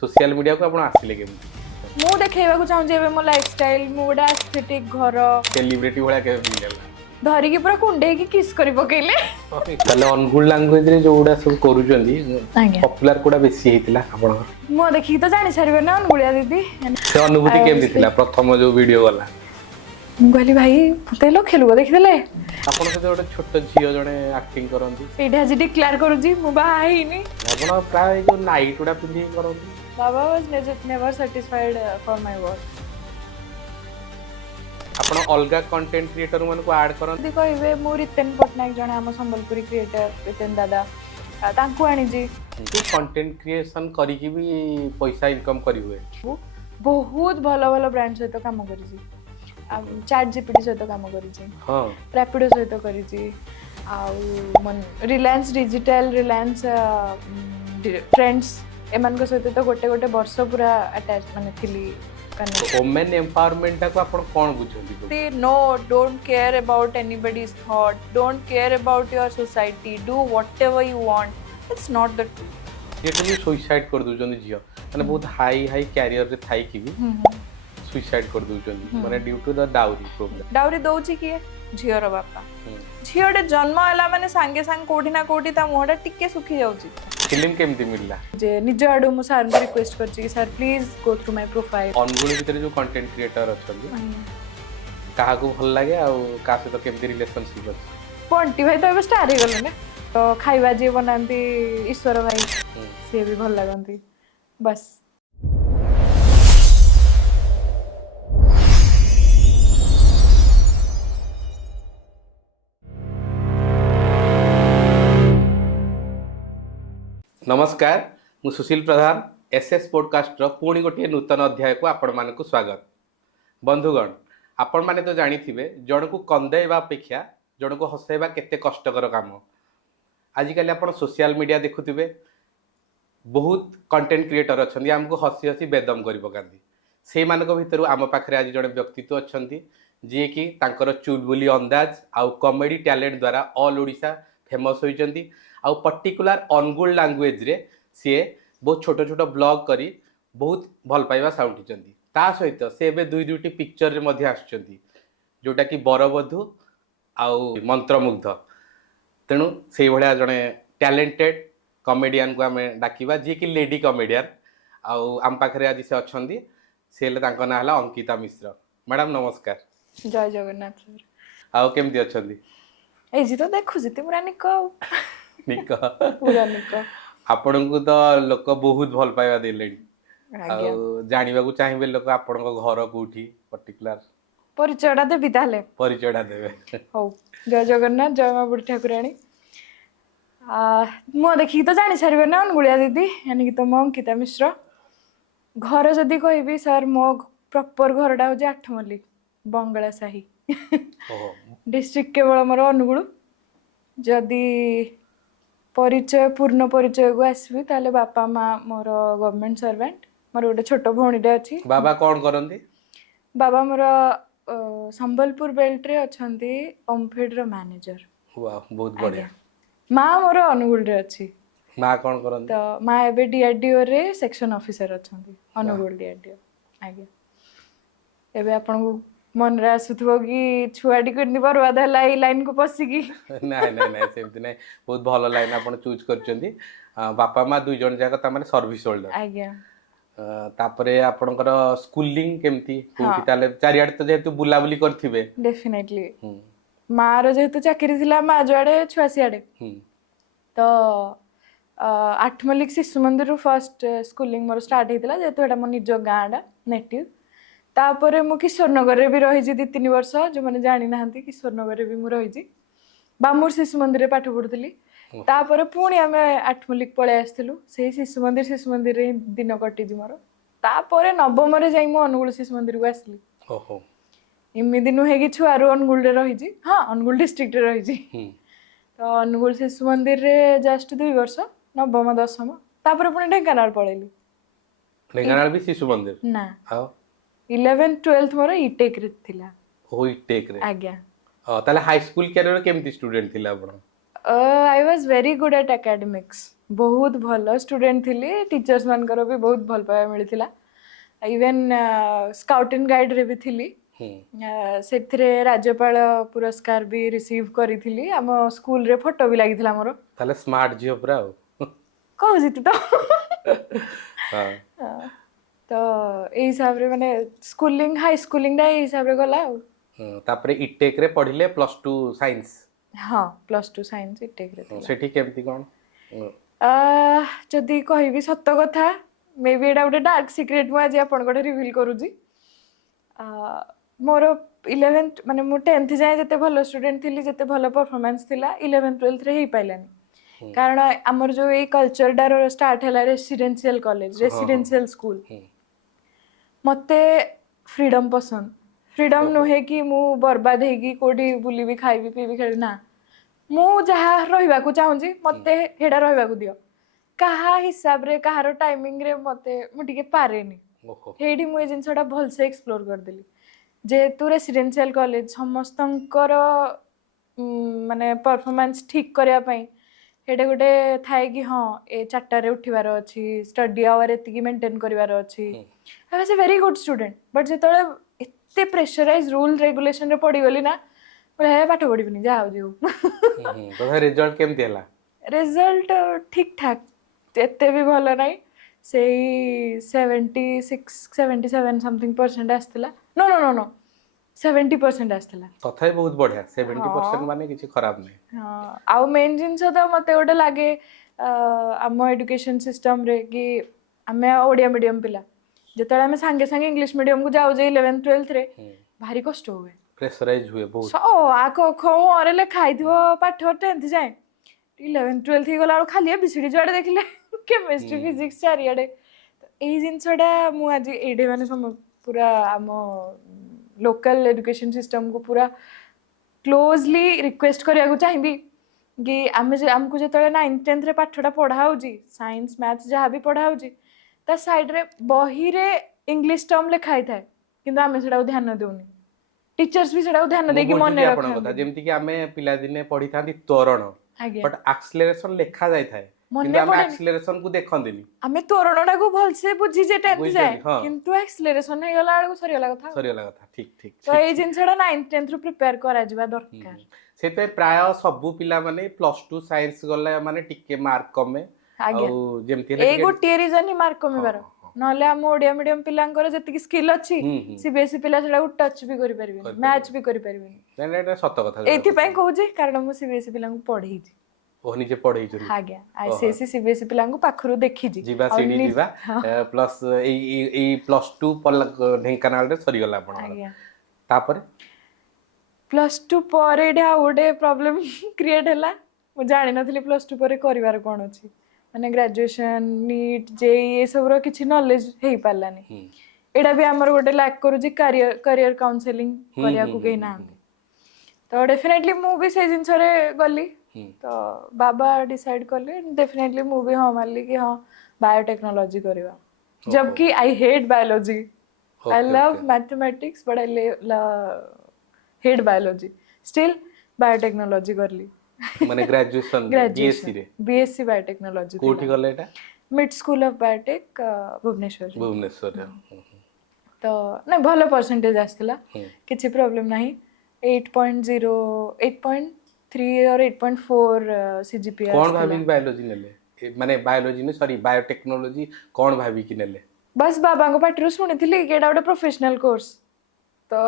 Social media को आपण आसिले केमती मु देखैबा चाहूँ एबे मो लाइफस्टाइल मु गोटे एस्थेटिक घर सेलिब्रिटी भलिया के मिलला धरिकी पूरा कुंडे की किस करी पकेले ताले अनुगुल लैंग्वेज रे जोडा सब करूचंदी आज्ञा पॉपुलर कोडा बेसी हेतिला आपण मो देखि तो जानि छारबे ना अनुगुलिया दीदी से अनुभूति केमती थिला प्रथम जो वीडियो वाला मु कहली भाई तेलो खेलुगो देखिदेले आपण से गोटे छोट झियो जणे एक्टिंग करंती एटा जी डिक्लेयर करूजी मु बा हिनी आपण प्राय जो नाइट उडा पिंदी करंती बाबा was never satisfied for my work आपण अलगा कंटेंट क्रिएटर मन को ऐड करन देखो इवे मु रितेन पटनायक जणे हम संबलपुरी क्रिएटर रितेन दादा तांकु आनी जी कंटेंट क्रिएशन करी की भी पैसा इनकम करी हुए बहुत भलो भलो ब्रांड सहित काम करी जी चैट जीपीटी सहित काम करी जी हां रैपिडो सहित करी जी आउ रिलायंस डिजिटल रिलायंस ट्रेंड्स एमान को सहित तो गोटे गोटे वर्ष पूरा अटैच माने थिली वुमेन एम्पावरमेंट को आपण कोन बुझोंदी no don't care about anybody's thought don't care about your society do whatever you want it's not the truth ये तो भी सुसाइड कर दोजोंदी जियो माने बहुत हाई हाई कैरियर रे थाई की भी सुसाइड कर दोजोंदी माने due to the dowry problem dowry दोची किए झियर बापा झियडे जन्म हला माने सांगे सांग कोठी ना कोठी ता मोहडा टिके सुखी जाउची फिल्म केमती मिलला जे निज आडू मु सर को रिक्वेस्ट करची कि sir please go through my profile अनगुण भीतर जो कंटेंट क्रिएटर अछंदी काहा को भल लागे आ का से तो केमती रिलेशनशिप अछि पंटी भाई तो अब स्टार हे गले ने तो खाइबा जे बनांती ईश्वर भाई से भी भल लागंती बस नमस्कार मु सुशील प्रधान एसएस पॉडकास्ट रो पुणी गोटे नूतन अध्याय को आपण मान को स्वागत बंधुगण आपण माने तो जानी थिबे जण को कंदेबा अपेक्षा जण को हसैबा केते कष्टकर काम आजिकल आपण सोशल मीडिया देखुथिबे बहुत कंटेंट क्रिएटर अछंदी हमको हसी हसी बेदम करि पकांदी से मानक भितर आम पाखरे आज जण व्यक्तित्व अछंदी जे कि तांकर चुलबुली अंदाज आउ कॉमेडी टैलेंट द्वारा ऑल ओडिशा फेमस होइचंदी आउ पर्टिकुलर अनुगुल लैंग्वेज रे सी बहुत छोट छोट ब्लॉग करी बहुत भल पाइबा साउंटिचंदी ता सहित से एबे दुई दुईटी पिक्चर रे मध्ये आछचंदी जोटा कि बरबधु आउ मंत्रमुग्ध तेणु से भलिया जणे टैलेंटेड कॉमेडियन को हमें डाकिबा जे कि लेडी कॉमेडियन आउ आम पाखरे आज से अछंदी से ले तांको ना हला अंकिता मिश्र मैडम नमस्कार जय जगन्नाथ सर आउ केमती अछंदी ए जी तो देखु जिते पूरा निको निक पूरा निको आपण को तो लोक बहुत भल पाइबा देलेडी आज्ञा जानिबा को चाहिबे लोक आपण को घर कोठी पर्टिकुलर परिचयटा देबी ताले परिचयटा देबे हो जय जगन्नाथ जय मां बुढ़ी ठाकुराणी मो देखी तो जानी छारबे ना अनुगुलिया दीदी यानी कि तो मो अंकिता मिश्र घर जदि कहबी सर मो प्रॉपर घरटा हो 8 मल्लिक बंगला साही डिस्ट्रिक्ट केवल मोर अनुगुल जदि परिचय पूर्ण परिचय को आसबी ताले बापा माँ मोर गवर्नमेंट सर्वेंट मोर गोटे छोट भौणीटे अच्छी बाबा कौन करंती बाबा मोर संबलपुर बेल्ट रे अछंती ओमफेड रो मैनेजर वाह बहुत बढ़िया माँ मोर अनुगुल रे अच्छी माँ कौन करंती तो माँ एबे डीआरडीओ रे सेक्शन ऑफिसर अछंती अनुगुल डीआरडीओ आगे एबे आपन को मन रे आसुथबो कि छुआटी करनी बर्बाद हला ई लाइन को पसिकी नहीं नहीं नहीं सेमती नहीं बहुत भल लाइन आपण चूज करचंदी बापा माँ दुई जन जाक ता माने सर्विस होल्डर आज्ञा तापरे आपणकर स्कूलिंग केमती कोठी ताले चारियाड तो जेतु बुलाबुली करथिबे डेफिनेटली माँ रो जेतु चाकरी थिला माँ जुआडे छुआसियाडे तो 8 मल्लिक शिशु मंदिर फर्स्ट स्कूलिंग मोर स्टार्ट हेतिला जेतु एटा मो निज गाँडा नेटिव तापरे मु किशोर नगर रे भी रही 2-3 वर्ष जो माने जानि नाहंती किशोर नगर रे भी मु रही बामूर शिशु मंदिर रे पाठ पढुतली तापरे पुणी आमे 8 मल्लिक पळे आस्थिलु से शिशु मंदिर रे दिन कटि जी मोर तापरे नवम रे जाई मु अनुगुल शिशु मंदिर को आसली ओहो इमि दिनु हे कि छुआरो अनुगुल रे रही हां अनुगुल डिस्ट्रिक्ट रे रही तो अनुगुल शिशु मंदिर रे जस्ट 2 वर्ष नवम दशम तापरे पुणी ढेंकानाल पळेली ढेंकानाल भी शिशु मंदिर ना हां 11th 12th मोर ईटेक रे थिला ओ ईटेक रे आज्ञा ताले हाई स्कूल कैरियर केमती स्टूडेंट थिला आपण I was very good at academics. बहुत भल स्टूडेंट थिली टीचर्स मानकर भी बहुत भल पाया मिलथिला इवन स्काउट एंड गाइड रे भी थिली ସେଥିରେ राज्यपाल पुरस्कार भी रिसीव କରିଥିଲି ଆମ ସ୍କୁଲରେ ଫଟୋ ବି ଲାଗିଥିଲା ମୋର ତାହେଲେ ସ୍ମାର୍ଟ ଝିଅ ପୁରା ଆଉ କହୁଛି ତୁ ତ ହଁ ତ ଏଇ ହିସାବରେ ମାନେ ସ୍କୁଲିଂ ହାଇ ସ୍କୁଲିଂଟା ଏଇ ହିସାବରେ ଗଲା ଆଉ ତାପରେ ଇଟେକ୍ ରେ ପଢିଲେ +2 ସାଇନ୍ସ ହଁ +2 ସାଇନ୍ସ ଇଟେକ୍ ରେ ଥିଲା ସେଠି କେମିତି କଣ ଯଦି କହିବି ସତ କଥା ମେ ବି ଏଇଟା ଗୋଟେ ଡାର୍କ ସିକ୍ରେଟ୍ ମୁଁ ଆଜି ଆପଣଙ୍କଠୁ ରିଭିଲ୍ କରୁଛି ମୋର 11th ମାନେ ମୁଁ 10th ଯାଏ ଯେତେ ଭଲ ଷ୍ଟୁଡେଣ୍ଟ ଥିଲି ଯେତେ ଭଲ ପରଫର୍ମାନ୍ସ ଥିଲା 11th 12th ରେ ହେଇପାରିଲାନି କାରଣ ଆମର ଯୋଉ ଏଇ କଲଚରଟାର ଷ୍ଟାର୍ଟ ହେଲା ରେସିଡେନ୍ସିଆଲ କଲେଜ ରେସିଡେନ୍ସିଆଲ ସ୍କୁଲ ମତେ ଫ୍ରିଡମ ପସନ୍ଦ ଫ୍ରିଡମ ନୁହେଁ କି ମୁଁ ବର୍ବାଦ ହେଇକି କୋଉଠି ବୁଲିବି ଖାଇବି ପିଇବି ଖେଳିବି ନା ମୁଁ ଯାହା ରହିବାକୁ ଚାହୁଁଛି ମତେ ସେଇଟା ରହିବାକୁ ଦିଅ କାହା ହିସାବରେ କାହାର ଟାଇମିଂରେ ମତେ ମୁଁ ଟିକେ ପାରେନି ସେଇଠି ମୁଁ ଏ ଜିନିଷଟା ଭଲସେ ଏକ୍ସପ୍ଲୋର କରିଦେଲି ଯେହେତୁ ରେସିଡେନ୍ସିଆଲ କଲେଜ ସମସ୍ତଙ୍କର ମାନେ ପରଫର୍ମାନ୍ସ ଠିକ୍ କରିବା ପାଇଁ ସେଇଟା ଗୋଟେ ଥାଏ କି ହଁ ଏ 4ଟାରେ ଉଠିବାର ଅଛି ଷ୍ଟଡି ଆୱାର ଏତିକି ମେଣ୍ଟେନ୍ କରିବାର ଅଛି I was A very good student but ଯେତେବେଳେ ଏତେ ପ୍ରେସରାଇଜ ରୁଲ୍ ରେଗୁଲେସନରେ ପଡ଼ିଗଲି ନା ପାଠ ପଢ଼ିବିନି ଯାହା ହଉଛି ହଉ ରେଜଲ୍ଟ କେମିତି ହେଲା ରେଜଲ୍ଟ ଠିକ୍ ଠାକ୍ ଏତେ ବି ଭଲ ନାହିଁ ସେଇ 76-77 ସମଥିଙ୍ଗ% ଆସିଥିଲା नो 70% ଆସିଥିଲା ତଥାପି ବହୁତ ବଢିଆ 70% ମାନେ କିଛି ଖରାପ ନାହିଁ ହଁ ଆଉ ମେନ୍ ଜିନିଷ ତ ମତେ ଗୋଟେ ଲାଗେ ଆମ ଏଡୁକେସନ ସିଷ୍ଟମରେ କି ଆମେ ଓଡ଼ିଆ ମିଡିୟମ ପିଲା ଯେତେବେଳେ ଆମେ ସାଙ୍ଗେ ସାଙ୍ଗେ ଇଂଲିଶ ମିଡିୟମକୁ ଯାଉଛେ 11th 12th ରେ ଭାରି କଷ୍ଟ ହୁଏ ପ୍ରେସରାଇଜ ହୁଏ ବହୁତ ଅରେ ଲେଖା ହେଇଥିବ ପାଠ 10th ଯାଏ 11th 12th ହେଇଗଲା ବେଳକୁ ଖାଲି ଏବିସିଡି ଯୁଆଡେ ଦେଖିଲେ କେମିଷ୍ଟ୍ରି ଫିଜିକ୍ସ ଚାରିଆଡେ ଏଇ ଜିନିଷଟା ମୁଁ ଆଜି ଏଇଠି ମାନେ ପୁରା ଆମ लोकल एजुकेशन सिस्टम को पूरा क्लोजली रिक्वेस्ट करने चाहिए कि आमको जो 9th 10th रे पाठटा पढ़ा होची साइंस मैथ्स जहाँ भी पढ़ा होची ता साइड रे बही रे इंग्लिश टर्म लिखाई थाए किंतु आमे सेटा ध्यान देउनी टीचर्स भी सेटा ध्यान दे कि मन रखन जेमति कि आमे पिला दिने पढ़ी थांती त्वरण बट एक्सेलरेशन लिखा जाय थाए किंतु आमे एक्सेलरेशन को देखंदिनी आमे त्वरणटा को भलसे बुझी जे 10th जाय किंतु एक्सेलरेशन हे गला बेलको सरियला कथा ठीक ठीक तो एई जिंसडा 9th 10th रु प्रिपेयर करा जिबा दरकार सेते प्राय सबु पिला माने +2 साइंस गला माने टिके मार्क कमे आ जेमति ए गोटे रीजन ही मार्क कमेबार नहले हम ओडिया मीडियम पिलांकर जति स्किल अछि सीबीएसई पिला सेडा टच भी करि परबे मैच भी करि परबे नै नै सत्य कथा एथि पय कहू जे कारण मु सीबीएसई पिलांक पढै छी ओ निजे पढै छी आज्ञा आईसीएसई सीबीएसई पिलांक पाखरु देखि जी जीवा सीडी जीवा प्लस ए +2 ढेंकानाल रे सरी गला आपण तापर +2 पर एडा ओडे प्रॉब्लम क्रिएट हैला मु जानि नथली +2 पर करिवार कोन अछि माने ग्रेजुएशन नीट जेई ए सब रो किछि नॉलेज हेई पालानी एडा भी हमर गोटे लैक करू जी करियर काउंसलिंग करिया को केही ना तो डेफिनेटली मु भी से जिंस रे गली तो बाबा डिसाइड करले डेफिनेटली मु भी हां मानली कि हां बायोटेक्नोलॉजी करबा जबकि I hate biology I love mathematics but I hate biology still biotechnology करली माने ग्रेजुएशन बीएससी बायोटेक्नोलॉजी कोठी गले एटा mid school of biotech Bhubaneswar तो ना भलो परसेंटेज आस्थिला किछि प्रॉब्लम नाही 8.0 8.3 और 8.4 सीजीपीए कोन भाबी बायोलॉजी नेले माने बायोलॉजी ने सॉरी बायोटेक्नोलॉजी कोन भाबी कि नेले बस बाबा को पाटरू सुनिथिली कि एटा गोटे प्रोफेशनल कोर्स तो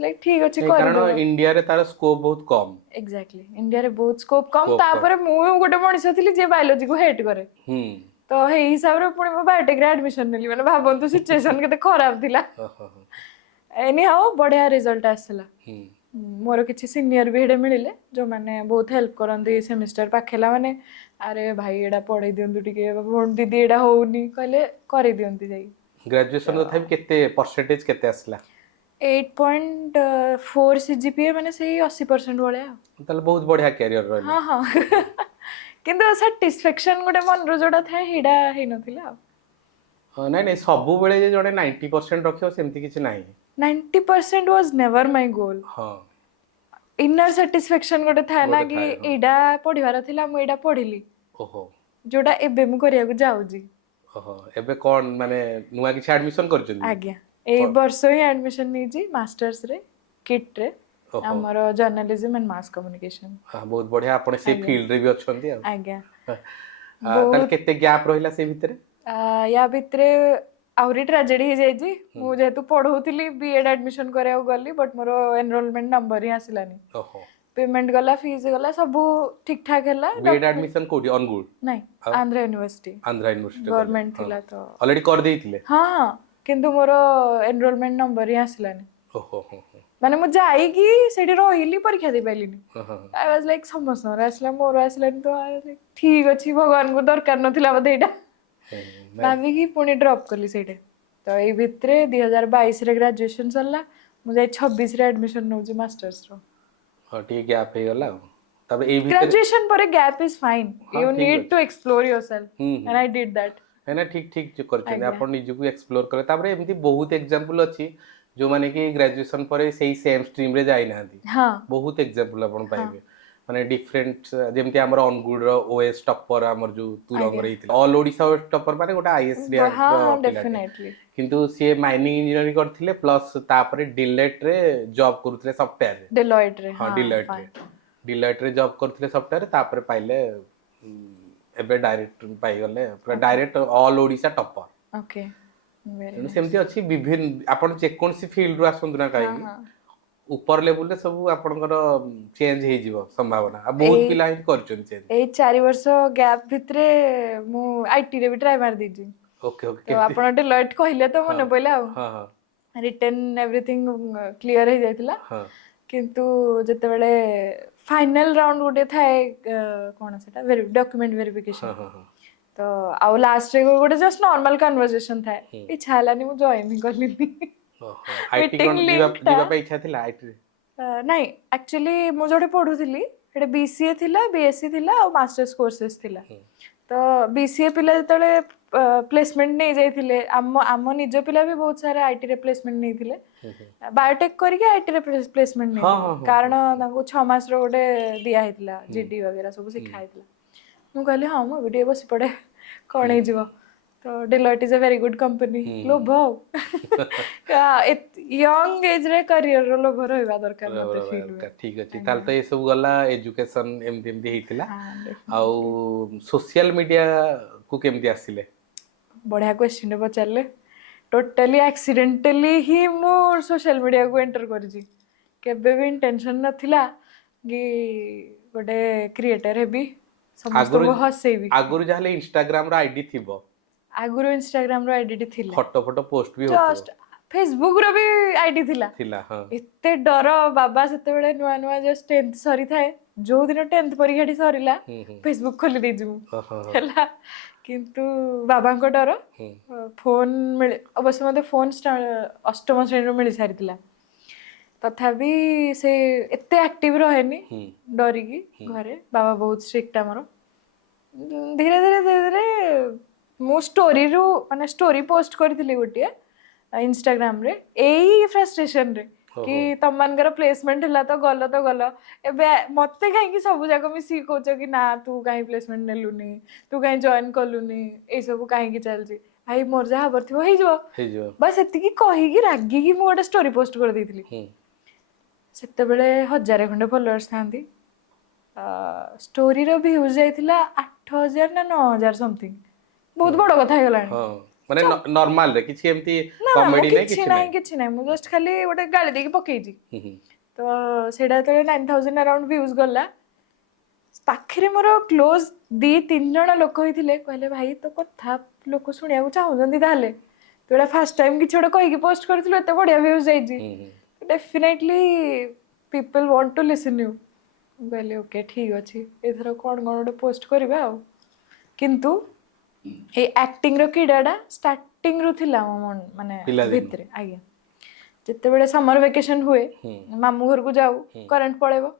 लाइक ठीक अछि कारण इंडिया रे तार स्कोप बहुत कम एग्जैक्टली इंडिया रे बहुत स्कोप कम तापर मु गोटे मनिस थिली जे बायोलॉजी को हेट करे तो हे हिसाब रे पुणी मो बायोटेक रे एडमिशन नेली माने भाबंतु सिचुएशन केते खराब थिला एनी हाउ बढ़िया रिजल्ट आसला मोर किसी सीनियर भी हेडे मिले जो माने बहुत हेल्प करंदी सेमिस्टर पाखेला माने अरे भाई एडा पढै दियंतु टिके दीदी एडा होउनी कहले करि दियंती जाई ग्रेजुएशन तो थाइ केते परसेंटेज केते आसला 8.4 सीजीपीए माने सही 80% वाला तले बहुत बढ़िया कैरियर रहला हां हां किंतु सैटिस्फैक्शन गोटे मन रो जोडा थाए हेडा हे नथिला नहीं नहीं सबु बेले जे जड़े 90% रखियो सेमती किछि नाही 90% वाज नेवर माय गोल हां इनर सैटिस्फैक्शन गोटे था ना कि एडा पढिवार थिला मु एडा पढिली ओहो जोटा एबे मु करिया जाऊजी। ओहो एबे कोन माने नुआ किछ एडमिशन करछन आज्ञा एई वर्ष ही एडमिशन नीजी मास्टर्स रे किट रे ओहो हमर जर्नलिज्म एंड मास कम्युनिकेशन। हाँ बहुत बढ़िया आपण से आज्ञा फील्ड रे भी अछंती आ आज्ञा ताल बहुत केते गैप रहिला से भितरे या भितरे आउरी ट्रेजेडी हो जाई जी मु जेतु पढौतिली बीएड एडमिशन करिया गली बट मोर एनरोलमेंट नंबर ही आसिलानी ओहो पेमेंट गला फीस गला सब ठीक ठाक हैला बीएड एडमिशन कोडी अनगुड नहीं Andhra university Andhra university government थिला तो ऑलरेडी कर देइथिले हाँ हाँ किंतु मोर एनरोलमेंट नंबर ही आसिलानी ओहो हो माने मु जाईकी सेठी रहिली परीक्षा दे पाइलिनी हो आई वाज लाइक समस्त आसला मोर आसलानी तो I was like, ठीक अछि भगवान को दरकार नथिला बदे एटा भाविकी पुणी ड्रॉप कली सेठे तो एई भितरे 2022 रे ग्रेजुएशन सरला मु जाई 26 रे एडमिशन नउजी मास्टर्स रो हाँ ठीक गैप हे गला तब ए भितर ग्रेजुएशन पर गैप इज फाइन हाँ, यू ठीक need to explore yourself and I did that है ना ठीक ठीक जो करछन आपण निजु को एक्सप्लोर करे तापर एमती बहुत एग्जांपल अछि जो माने कि ग्रेजुएशन पर सेही सेम स्ट्रीम रे जाई नांती हाँ बहुत एग्जांपल आपण पाइबे माने डिफरेंट जेमती हमर ऑनगुड रो ओएस टॉपर हमर जो तुरंग रहित ऑल ओडिसा ओएस टॉपर माने गोटा आईएएस रे हाँ डेफिनेटली किंतु सी माइनिंग इंजीनियरिंग करथिले प्लस तापर डिलेट रे जॉब करूथले सॉफ्टवेयर रे डेलॉयट रे हाँ डिलेट रे जॉब करथिले सॉफ्टवेयर तापर पाइले एबे डायरेक्ट पाई गले पूरा direct all Odisha topper okay तेणु सेमती अच्छी विभिन्न आपण जेकोसी फील्ड रु आसंतु ना कहीं ऊपर लेवल रे सब आपनकर चेंज हे जीवो संभावना आ बहुत पिला ही करछन चेंज ए 4 वर्ष गैप भितरे मु आईटी रे भी ट्राई मार दीजी ओके ओके तो आपण डेलॉयट कहिले तो मने पइला हां हां रिटन एवरीथिंग क्लियर हो जाइतिला हां किंतु जते बेले फाइनल राउंड गोटे थाए कोन सेटा डॉक्यूमेंट वेरिफिकेशन हां हां तो आउ लास्ट रे गोटे जस्ट नॉर्मल कन्वर्सेशन थाए इच्छा हलानी मु जॉइन करलिनी ओहो आईटी कोन जीवा पे इच्छा थिला आईटी रे नहीं एक्चुअली मु जोटे पढुथिली एटे बीसीए थिला बीएससी थिला और मास्टर्स कोर्सेस थिला तो बीसीए पिला जतले प्लेसमेंट नहीं जाइथिले आम निज पिला भी बहुत सारा आईटी रे प्लेसमेंट नहीं थिले बायोटेक करके आईटी रे प्लेसमेंट नहीं कारण तांको 6 मास रो गोटे दिया हितला जीडी वगैरह सब सिखा हितला मु कहले हां मु वीडियो बस पड़े कोन हे जीवो तो Deloitte is a very good company लोभ यंग एज रे करियर रो लोभ रहबा दरकार मते फील हुए ठीक अछि ताल तो ये सब गला एजुकेशन एमती एमती हेतिला आ सोशल मीडिया को केमती आसिले बढ़िया क्वेश्चन पचारे टोटली एक्सीडेंटली ही मु सोशल मीडिया को एंटर करी केबे भी इंटेंशन नथिला कि गोटे क्रिएटर हेबी समस्त को हसेबी आगुरु जाले इंस्टाग्राम रो आईडी थिबो आगुरु इंस्टाग्राम रो आईडी थिला फोटो पोस्ट भी होतो जस्ट फेसबुक रो भी आईडी थिला हां एते डर बाबा सेते बेले नुआ नुआ जस्ट 10th सरी थाए जो दिन 10th परीक्षाटी सरीला फेसबुक खोली देजु हला किंतु बाबा को डर फोन मिले अवश्य मते फोन अष्टम श्रेणी रो मिली सारितिला तथापि से एते एक्टिव रहेनी डरी की घरे बाबा बहुत स्ट्रिक्ट हमरो धीरे धीरे मु स्टोरी रू माने स्टोरी पोस्ट करथिली गोटिए इंस्टाग्राम रे एई फ्रस्ट्रेशन रे कि तम मानकर प्लेसमेंट हला तो गलो एबे मते काहे कि सब जाको मिसी कोच कि ना तू काहे प्लेसमेंट नेलुनी तू काहे जॉइन करलुनी ए सब काहे कि चलजी भाई मोर जा हबर थिबो हे जो बस एति की कहि कि रागी कि मु गोटे स्टोरी पोस्ट कर देथिली सेते बेले 1000 खंडे फॉलोअर्स थांती स्टोरी रो व्यूज जाइतिला 8000 ना 9000 समथिंग बहुत बड़ कथा हे गलानी हां माने नॉर्मल रे किछि एमती कॉमेडी नै किछि नै मु जस्ट खाली गोटे गाली देकी पकेइजी तो सेडा तले 9000 अराउंड व्यूज गला पाखरे मोर क्लोज 2-3 जण लोक होइतिले कहले भाई तो कथा लोक सुनिया को चाहुजंदी ताले तोडा फर्स्ट टाइम कि छोड कहि कि पोस्ट करथिलो एते बढ़िया व्यूज जाइजी definitely people want to listen you कहले ओके ठीक अछि एथरा कोन कोन पोस्ट करबा आ किंतु ए एक्टिंग रो कीडाडा स्टार्टिंग रो थिला माने भितरे आगे जते बेले समर वेकेशन हुए मामू घर को जाऊ करंट पळेबो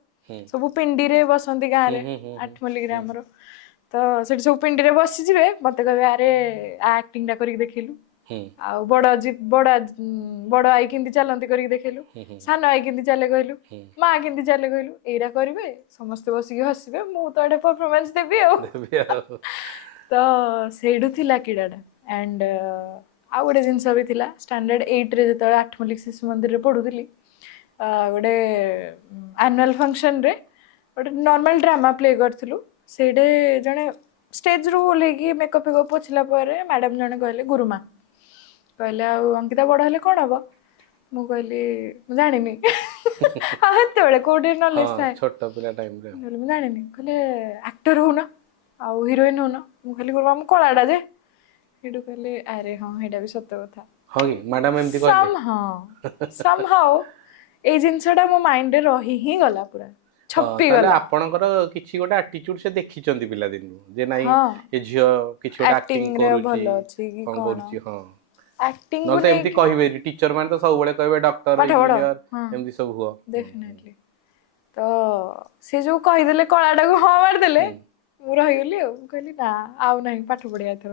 सब पिंडी रे बसंती गां रे 8 मल्ली ग्राम रो तो सेठी सब पिंडी रे बसि जिवे मते कहबे अरे आ एक्टिंग टा करी देखिलु आ बड़ आई किंदी चलंती करी देखिलु सान आई किंदी चले कहलु मां किंदी चले कहलु एरा करिवे समस्त बसि हसिबे मु तो एडे परफॉर्मेंस देबी आ ତ ସେଇଠୁ ଥିଲା କିଡ଼ାଟା ଆଣ୍ଡ ଆଉ ଗୋଟେ ଜିନିଷ ବି ଥିଲା ଷ୍ଟାଣ୍ଡାର୍ଡ 8ରେ ଯେତେବେଳେ ଆଠମଲ୍ଲିକ ଶିଶୁ ମନ୍ଦିରରେ ପଢ଼ୁଥିଲି ଗୋଟେ ଆନୁଆଲ୍ ଫଙ୍କସନ୍ରେ ଗୋଟେ ନର୍ମାଲ ଡ୍ରାମା ପ୍ଲେ କରିଥିଲୁ ସେଇଠି ଜଣେ ଷ୍ଟେଜ୍ରୁ ଓହ୍ଲେଇକି ମେକଅପ୍ ଫେକଅପ୍ ପୋଛିଲା ପରେ ମ୍ୟାଡ଼ାମ୍ ଜଣେ କହିଲେ ଗୁରୁମା କହିଲେ ଆଉ ଅଙ୍କିତା ବଡ଼ ହେଲେ କ'ଣ ହବ ମୁଁ କହିଲି ମୁଁ ଜାଣିନି ଆଉ ସେତେବେଳେ କୋଉଠି ନଲେଜ୍ ଥାଏ ଛୋଟ ପିଲା ଟାଇମରେ କହିଲି ମୁଁ ଜାଣିନି କହିଲେ ଆକ୍ଟର ହଉନ ଆଉ ହିରୋଇନ୍ ହଉନ ମୁଁ କହିଲି ଗୁରୁମା ମୁଁ କଳାଟା ଯେ ସେଇଠୁ କହିଲେ ଆରେ ହଁ ସେଇଟା ବି ସତ କଥା ହଁ କି ମ୍ୟାଡାମ ଏମିତି କହିଲେ somehow ଏଇ ଜିନିଷଟା ମୋ ମାଇଣ୍ଡରେ ରହି ହିଁ ଗଲା ପୁରା ଛପି ତାହେଲେ ଗଲା ଆପଣଙ୍କର କିଛି ଗୋଟେ ଆଟିଟ୍ୟୁଡ ସେ ଦେଖିଛନ୍ତି ପିଲାଦିନୁ ଯେ ନାଇଁ ହଁ ଏ ଝିଅ କିଛି ଗୋଟେ ଆକ୍ଟିଂ ଆକ୍ଟିଂରେ କରୁଛି ଭଲ ଅଛି କି କଣ କ'ଣ କରୁଛି ହଁ ଆକ୍ଟିଂକୁ ନହେଲେ ତ ଏମିତି ନେଇକି କହିବେନି ଟିଚର ମାନେ ତ ସବୁବେଳେ କହିବେ ଡକ୍ଟର ପାଠ ପଢ଼ ଇଞ୍ଜିନିୟର ହଁ ଏମିତି ସବୁ ହୁଅ ଡେଫିନେଟଲି ତ ସେ ଯୋଉ କହିଦେଲେ କଳାଟାକୁ ହଁ ମାରିଦେଲେ ମୁଁ ରହିଗଲି ଆଉ ମୁଁ କହିଲି ନା ଆଉ ନାହିଁ ପାଠ ପଢ଼ିବା ଏଥର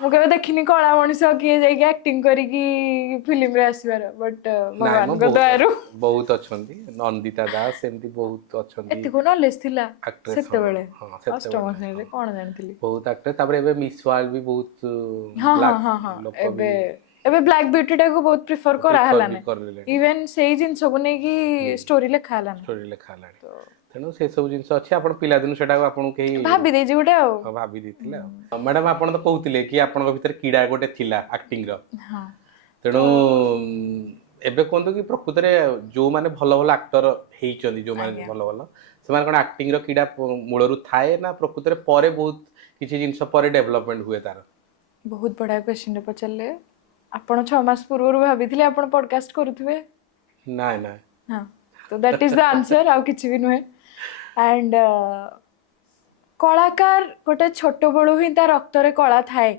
ମୁଁ କେବେ ଦେଖିନି କଳା ମଣିଷ କିଏ ଯାଇକି ଆକ୍ଟିଂ କରିକି ଫିଲ୍ମରେ ଆସିବାର ବଟ୍ ନାଇଁ ମ ଭଗବାନଙ୍କ ଦୟାରୁ ବହୁତ ଅଛନ୍ତି ନନ୍ଦିତା ଦାସ ଏମିତି ବହୁତ ଅଛନ୍ତି ଏତିକୁ ନଲେଜ ଥିଲା ଆକ୍ଟ୍ରେସ୍ ସେତେବେଳେ ହଁ ଅଷ୍ଟମ ସେତେବେଳେ ଶ୍ରେଣୀରେ କ'ଣ ଜାଣିଥିଲି ବହୁତ ଆକ୍ଟ୍ରେସ୍ ତାପରେ ଏବେ ମିସ୍ ୱାର୍ଲଡ ବି ବହୁତ ହଁ ହଁ ବ୍ଲାକ୍ ହଁ ହଁ ଲୋକ ବି ଏବେ ବ୍ଲାକ୍ ବିୟୁଟିଟାକୁ ବହୁତ ପ୍ରିଫର ପ୍ରିଫର ବି କରାହେଲାନି କରିଲେଣି ଇଭେନ୍ ସେଇ ଜିନିଷକୁ ନେଇକି ଷ୍ଟୋରି ଲେଖା ହେଲାନି ଷ୍ଟୋରି ଲେଖା ହେଲାଣି ତେଣୁ ସେ ସବୁ ଜିନିଷ ଅଛି ଆପଣ ପିଲାଦିନୁ ସେଟାକୁ ଆପଣଙ୍କୁ କେହି ଭାବି ଦେଇଛି ଗୋଟେ ଆଉ ଭାବି ଦେଇଥିଲେ ଆଉ ମ୍ୟାଡାମ ଆପଣ ତ କହୁଥିଲେ କି ଆପଣଙ୍କ ଭିତରେ କିଡା ଗୋଟେ ଥିଲା ଆକ୍ଟିଂର ହଁ ତେଣୁ ଏବେ କୁହନ୍ତୁ କି ପ୍ରକୃତରେ ଯୋଉମାନେ ଭଲ ଭଲ ଆକ୍ଟର ହେଇଛନ୍ତି ଯୋଉମାନେ ଆଜ୍ଞା ଭଲ ଭଲ ସେମାନେ କ'ଣ ଆକ୍ଟିଂର କିଡା ମୂଳରୁ ଥାଏ ନା ପ୍ରକୃତରେ ପରେ ବହୁତ କିଛି ଜିନିଷ ପରେ ଡେଭଲପମେଣ୍ଟ ହୁଏ ତାର ବହୁତ ବଢ଼ିଆ କ୍ୱେଶ୍ଚିନ୍ଟେ ପଚାରିଲେ ଆପଣ 6 ମାସ ପୂର୍ବରୁ ଭାବିଥିଲେ ଆପଣ ପଡକାଷ୍ଟ କରୁଥିବେ ନାଇଁ ନାଇଁ ହଁ ତ ଦ୍ୟାଟ୍ ଇଜ୍ ଦ ଆନ୍ସର ଆଉ କିଛି ବି ନୁହେଁ ଆଣ୍ଡ କଳାକାର ଗୋଟେ ଛୋଟବେଳୁ ହିଁ ତା ରକ୍ତରେ କଳା ଥାଏ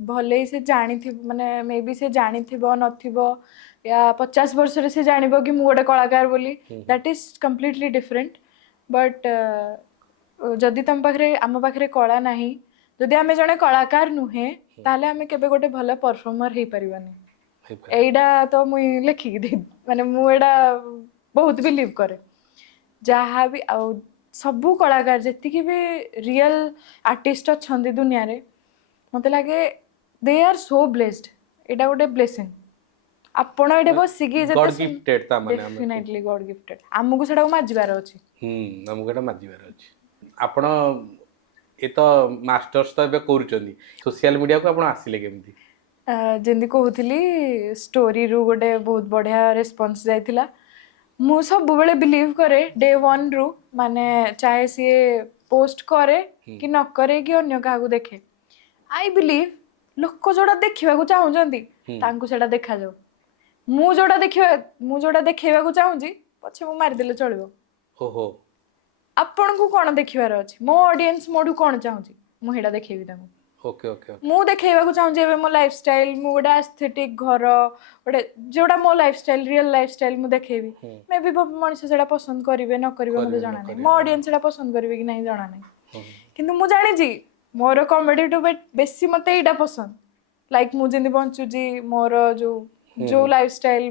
ଭଲେ ସେ ଜାଣିଥିବ ମାନେ ମେ ବି ସେ ଜାଣିଥିବ ନଥିବ ୟା 50 ବର୍ଷରେ ସେ ଜାଣିବ କି ମୁଁ ଗୋଟେ କଳାକାର ବୋଲି that is completely different but ଯଦି ତମ ପାଖରେ ଆମ ପାଖରେ କଳା ନାହିଁ ଯଦି ଆମେ ଜଣେ କଳାକାର ନୁହେଁ ତାହେଲେ ଆମେ କେବେ ଗୋଟେ ଭଲ ପରଫର୍ମର ହେଇପାରିବାନି ଏଇଟା ତ ମୁଇଁ ଲେଖିକି ଦେଇ ମାନେ ମୁଁ ଏଇଟା ବହୁତ ବିଲିଭ୍ କରେ ଯାହା ବି ଆଉ ସବୁ କଳାକାର ଯେତିକି ବି ରିଅଲ ଆର୍ଟିଷ୍ଟ ଅଛନ୍ତି ଦୁନିଆରେ ମତେ ଲାଗେ ଦେ ଆର୍ ସୋ ବ୍ଲେସ୍ଡ ଏଇଟା ଗୋଟେ ବ୍ଲେସିଂ ଆପଣ ଏଠି ବସିକି ଯେତେ ଗଡ୍ ଗିଫ୍ଟେଡ୍ ତା ମାନେ ଆମେ ଡେଫିନେଟଲି ଗଡ୍ ଗିଫ୍ଟେଡ ଆମକୁ ସେଟାକୁ ମାଜିବାର ଅଛି ଆମକୁ ଏଇଟା ମାଜିବାର ଅଛି ଆପଣ ଏ ତ ମାଷ୍ଟର୍ସ ତ ଏବେ କରୁଛନ୍ତି ସୋସିଆଲ ମିଡିଆକୁ ଆପଣ ଆସିଲେ କେମିତି ଯେମିତି କହୁଥିଲି ଷ୍ଟୋରିରୁ ଗୋଟେ ବହୁତ ବଢ଼ିଆ ରେସ୍ପନ୍ସ ଯାଇଥିଲା ମୁଁ ସବୁବେଳେ ବିଲିଭ୍ କରେ ଡେ 1ରୁ ମାନେ ଚାହେ ସିଏ ପୋଷ୍ଟ କରେ କି ନ କରେ କି ଅନ୍ୟ କାହାକୁ ଦେଖେ ଆଇ ବିଲିଭ୍ ଲୋକ ଯୋଉଟା ଦେଖିବାକୁ ଚାହୁଁଛନ୍ତି ତାଙ୍କୁ ସେଇଟା ଦେଖାଯାଉ ମୁଁ ଯୋଉଟା ଦେଖେଇବାକୁ ଚାହୁଁଛି ପଛେ ମୁଁ ମାରିଦେଲେ ଚଳିବ ଓହୋ ଆପଣଙ୍କୁ କ'ଣ ଦେଖିବାର ଅଛି ମୋ ଅଡିଏନ୍ସ ମୋଠୁ କ'ଣ ଚାହୁଁଛି ମୁଁ ସେଇଟା ଦେଖେଇବି ତାଙ୍କୁ ଓକେ ଓକେ ମୁଁ ଦେଖେଇବାକୁ ଚାହୁଁଛି ଏବେ ମୋ ଲାଇଫଷ୍ଟାଇଲ ମୁଁ ଗୋଟେ ଆସ୍ଥେଟିକ୍ ଘର ଗୋଟେ ଯୋଉଟା ମୋ ଲାଇଫଷ୍ଟାଇଲ ରିଅଲ ଲାଇଫଷ୍ଟାଇଲ ମୁଁ ଦେଖେଇବି ମେ ବି ମଣିଷ ସେଇଟା ପସନ୍ଦ କରିବେ ନ କରିବେ ମୋତେ ଜଣା ନାହିଁ ମୋ ଅଡିଏନ୍ସ ସେଇଟା ପସନ୍ଦ କରିବେ କି ନାହିଁ ଜଣା ନାହିଁ କିନ୍ତୁ ମୁଁ ଜାଣିଛି ମୋର କମେଡିଠୁ ବେଶୀ ମୋତେ ଏଇଟା ପସନ୍ଦ ଲାଇକ୍ ମୁଁ ଯେମିତି ବଞ୍ଚୁଛି ମୋର ଯୋଉ ଲାଇଫଷ୍ଟାଇଲ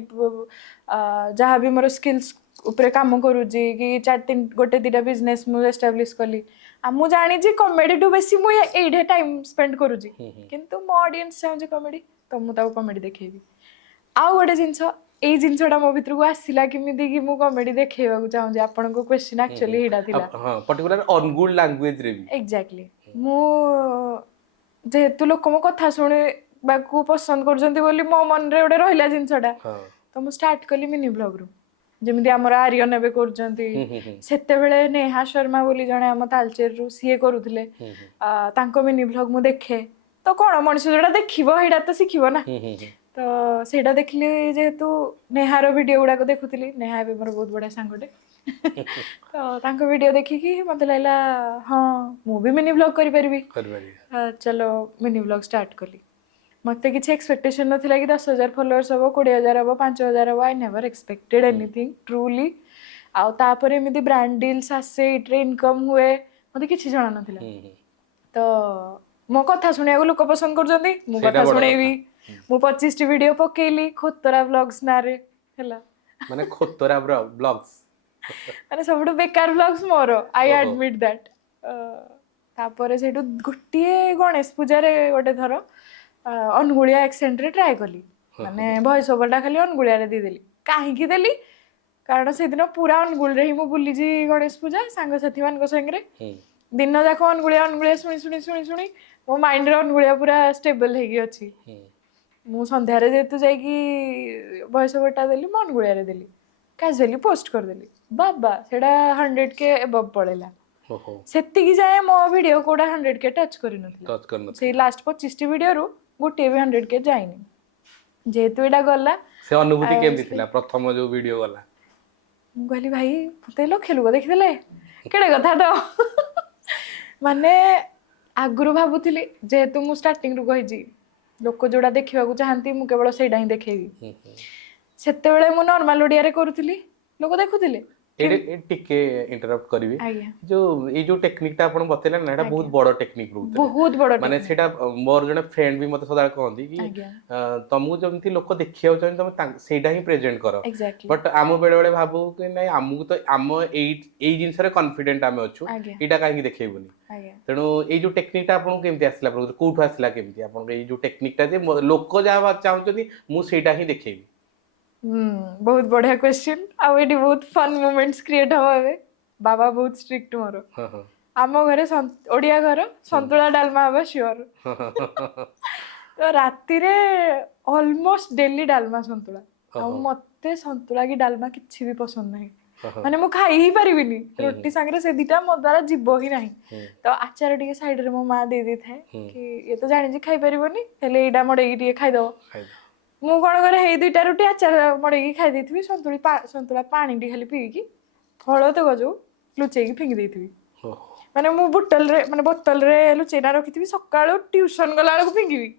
ଯାହା ବି ମୋର ସ୍କିଲ୍ସ ଉପରେ କାମ କରୁଛି କି 1-2 ବିଜନେସ୍ ମୁଁ ଏଷ୍ଟାବ୍ଲିଶ କଲି ଆଉ ମୁଁ ଜାଣିଛି କମେଡିଠୁ ବେଶୀ ମୁଁ ଏଇଠି ଟାଇମ୍ ସ୍ପେଣ୍ଡ କରୁଛି କିନ୍ତୁ ମୋ ଅଡିଏନ୍ସ ଚାହୁଁଛି କମେଡି ତ ମୁଁ ତାକୁ କମେଡି ଦେଖେଇବି ଆଉ ଗୋଟେ ଜିନିଷ ଏଇ ଜିନିଷଟା ମୋ ଭିତରକୁ ଆସିଲା କେମିତି କି ମୁଁ କମେଡି ଦେଖେଇବାକୁ ଚାହୁଁଛି ଆପଣଙ୍କ କ୍ୱେଶ୍ଚିନ୍ ଆକ୍ଚୁଆଲି ଏଇଟା ଥିଲା ପର୍ଟିକୁଲାର ଅନଗୁଡ ଲାଙ୍ଗୁଏଜରେ ବି ଏକ୍ଜାକ୍ଟଲି ମୁଁ ଯେହେତୁ ଲୋକ ମୋ କଥା ଶୁଣିବାକୁ ପସନ୍ଦ କରୁଛନ୍ତି ବୋଲି ମୋ ମନରେ ଗୋଟେ ରହିଲା ଜିନିଷଟା ତ ମୁଁ ଷ୍ଟାର୍ଟ କଲି ମିନି ବ୍ଲଗରୁ ଯେମିତି ଆମର ଆର୍ୟନ ଏବେ କରୁଛନ୍ତି ସେତେବେଳେ ନେହା ଶର୍ମା ବୋଲି ଜଣେ ଆମ ତାଲଚେରରୁ ସିଏ କରୁଥିଲେ ତାଙ୍କ ମିନି ବ୍ଲଗ ମୁଁ ଦେଖେ ତ କ'ଣ ମଣିଷ ଯୋଉଟା ଦେଖିବ ସେଇଟା ତ ଶିଖିବ ନା ତ ସେଇଟା ଦେଖିଲି ଯେହେତୁ ନେହାର ଭିଡ଼ିଓ ଗୁଡ଼ାକ ଦେଖୁଥିଲି ନେହା ଏବେ ମୋର ବହୁତ ବଢ଼ିଆ ସାଙ୍ଗଟେ ତ ତାଙ୍କ ଭିଡ଼ିଓ ଦେଖିକି ମୋତେ ଲାଗିଲା ହଁ ମୁଁ ବି ମିନି ବ୍ଲଗ କରିପାରିବି ଚଲୋ ମିନି ବ୍ଲଗ ଷ୍ଟାର୍ଟ କଲି ମୋତେ କିଛି ଏକ୍ସପେକ୍ଟେସନ୍ ନଥିଲା କି 10,000 ଫଲୋଅର୍ସ ହେବ 20,000 ହେବ 5,000 ହେବ I never expected anything truly ଆଉ ତାପରେ ଏମିତି ବ୍ରାଣ୍ଡ ଡିଲ୍ସ ଆସେ ଏଇଥିରେ ଇନକମ୍ ହୁଏ ମୋତେ କିଛି ଜଣା ନଥିଲା ତ ମୋ କଥା ଶୁଣିବାକୁ ଲୋକ ପସନ୍ଦ କରୁଛନ୍ତି ମୁଁ କଥା ଶୁଣେଇବି ମୁଁ 25ଟି ଭିଡ଼ିଓ ପକେଇଲି ଖୋତରା ବ୍ଲଗ୍ସ ନାଁରେ ହେଲା ମାନେ ଖୋତରା ବ୍ଲଗ୍ସ ମାନେ ସବୁଠୁ ବେକାର ବ୍ଲଗ୍ସ ମୋର ଆଇ ଆଡମିଟ୍ ଦ୍ୟାଟ୍ तापर सेठू गोटे गणेश पूजारे गोटे थर अनुगुलिया एक्सेंट रे ट्राए कली माने भॉइस ओवरटा खाली अनुगुलिया रे देदेली काहेकि देली कारण से दिन पूरा अनुगुल रे ही मु बुली जी गणेश पूजा सांग साथी मान को संगे दिन जाक अनुगुलिया अनुगुलिया शुणी शुणी शुणी शुणी मो माइंड रे अनुगुलिया पूरा स्टेबल हेगी अछि मु संध्या रे जेतु जाई की भॉइस ओवरटा देली मु अनुगुलिया रे देली कैजुअली पोस्ट कर देली बाबा सेडा 100K एबव पड़ेला सेतिकी जाए मो वीडियो कोडा 100K टच करिन से लास्ट 25 वीडियो रु गोटे भी 100K जाइनी जेतु एडा गला से अनुभूति केमती थिला प्रथम जो वीडियो गला कहली भाई मते लखे लोक देखिदेले केड़े कथा तो माने आगुरु भाबुथिली जेतु मु स्टार्टिंग रु कहिजी लोक जोड़ा देखिबा को चाहंती मु केवल सेडा ही देखेबी सेते बेले मु नॉर्मल ओडिया रे करूथिली लोक देखुथिले एडे टिके इंटरप्ट करिवे जो ए जो टेक्निक ता आपण बतेला ना एटा बहुत बड़ टेक्निक रुत बहुत बड़ माने सेटा मोर जने फ्रेंड भी मते सदा कहंदी कि तमु जमती लोक देखिया चाहन तम सेडा ही प्रेजेंट करो बट आम बेले बेले भाबू कि नै आमु तो आम एई जिंस रे कॉन्फिडेंट आमे अछु एटा काहे देखैबुनी तेनु ए जो टेक्निक ता आपण केमती आसला कोठु आसला केमती आपण ए जो टेक्निक ता जे लोक जा चाहउछथि मु सेडा ही देखैबी बहुत बढ़िया क्वेश्चन आ एडी बहुत फन मोमेंट्स क्रिएट हवा एबे बाबा बहुत स्ट्रिक्ट मोर आम घरे ओडिया घर संतुला डालमा हवा श्योर तो राति रे ऑलमोस्ट डेली डालमा संतुला आ मते संतुला की डालमा किछि भी पसंद नहीं माने मु खाई ही परिबिनी रोटी संगे से दिटा मो द्वारा जीवो ही नहीं तो आचार टिके साइड रे मो मां दे दी थाए कि ये तो जानि जे खाई परिबोनी हेले एडा मडे टिके खाई दो मु कौन करे हे दुईटा रुटी आचार मड़ेगी खाई देथि संतुला पानी टी खाली पीकी फल तो गजो लुचेकी फिंगी देथि माने मु बोतल रे लुचेना रखिथि सकाळो ट्यूशन गला को फिंगीबी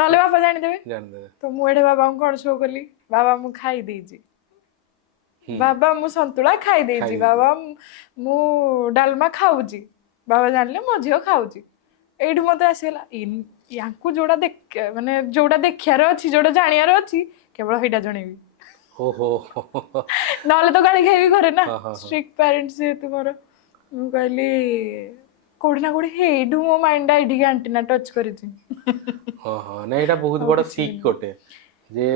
नले बापा जानि देबे तो मु एडे बाबा को कोन शो करली बाबा मु खाई देजी बाबा मु संतुला खाई देजी बाबा मु डालमा खाउजी बाबा जानले मो झियो खाउजी एडी मते आसेला याकू जोड़ा देख माने जोड़ा देखियार अछि जोड़ा जानियार अछि केवल हेडा जणेबी ओहो नाले तो गाली खाइबी घरे ना स्ट्रिक्ट पेरेंट्स जे तुमरो मु कहली कोडी ना कोडी हेडू मो माइंड आईडी एंटीना टच करिछि हां हां नै एटा बहुत बड़ सीख कोटे जे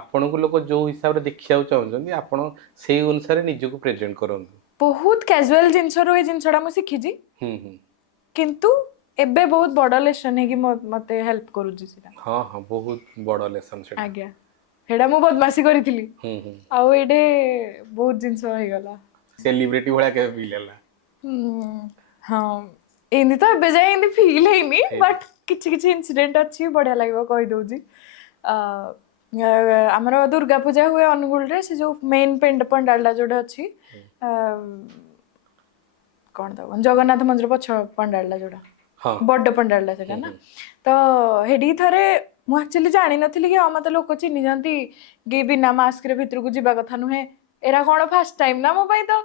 आपन को लोक जो हिसाब रे देखिया चाहउछन आपन सेही अनुसार निज को प्रेजेंट करन बहुत कैजुअल जिंस रो ए जिंसडा मु सिखिजी किंतु एबे बहुत बड़ा लेसन है कि मते हेल्प करूजी सिरा हां हां बहुत बड़ा लेसन से आज्ञा हेडा मु बदमाशी करिथिली आउ एडे बहुत जिंस होई गला सेलिब्रिटी भला के फील हला हां एंदी तो एबे जाय एंदी फील हेनी बट किछि किछि इंसिडेंट अछि बढ़िया लागबो कहि दोजी हमर दुर्गा पूजा हुए अनुगुल रे से जो मेन पंडालडा जोडे अछि कोन तो जगन्नाथ मंदिर पछ पंडालडा जोडा बड़ पंडालटा सेटा ना तो हेडी थरे मु एक्चुअली जानि नथिली कि मते लोक चिन्हि जानती गे बिना मास्क रे भितर को जीवा कथा नुहे एरा कोन फर्स्ट टाइम ना मो पई तो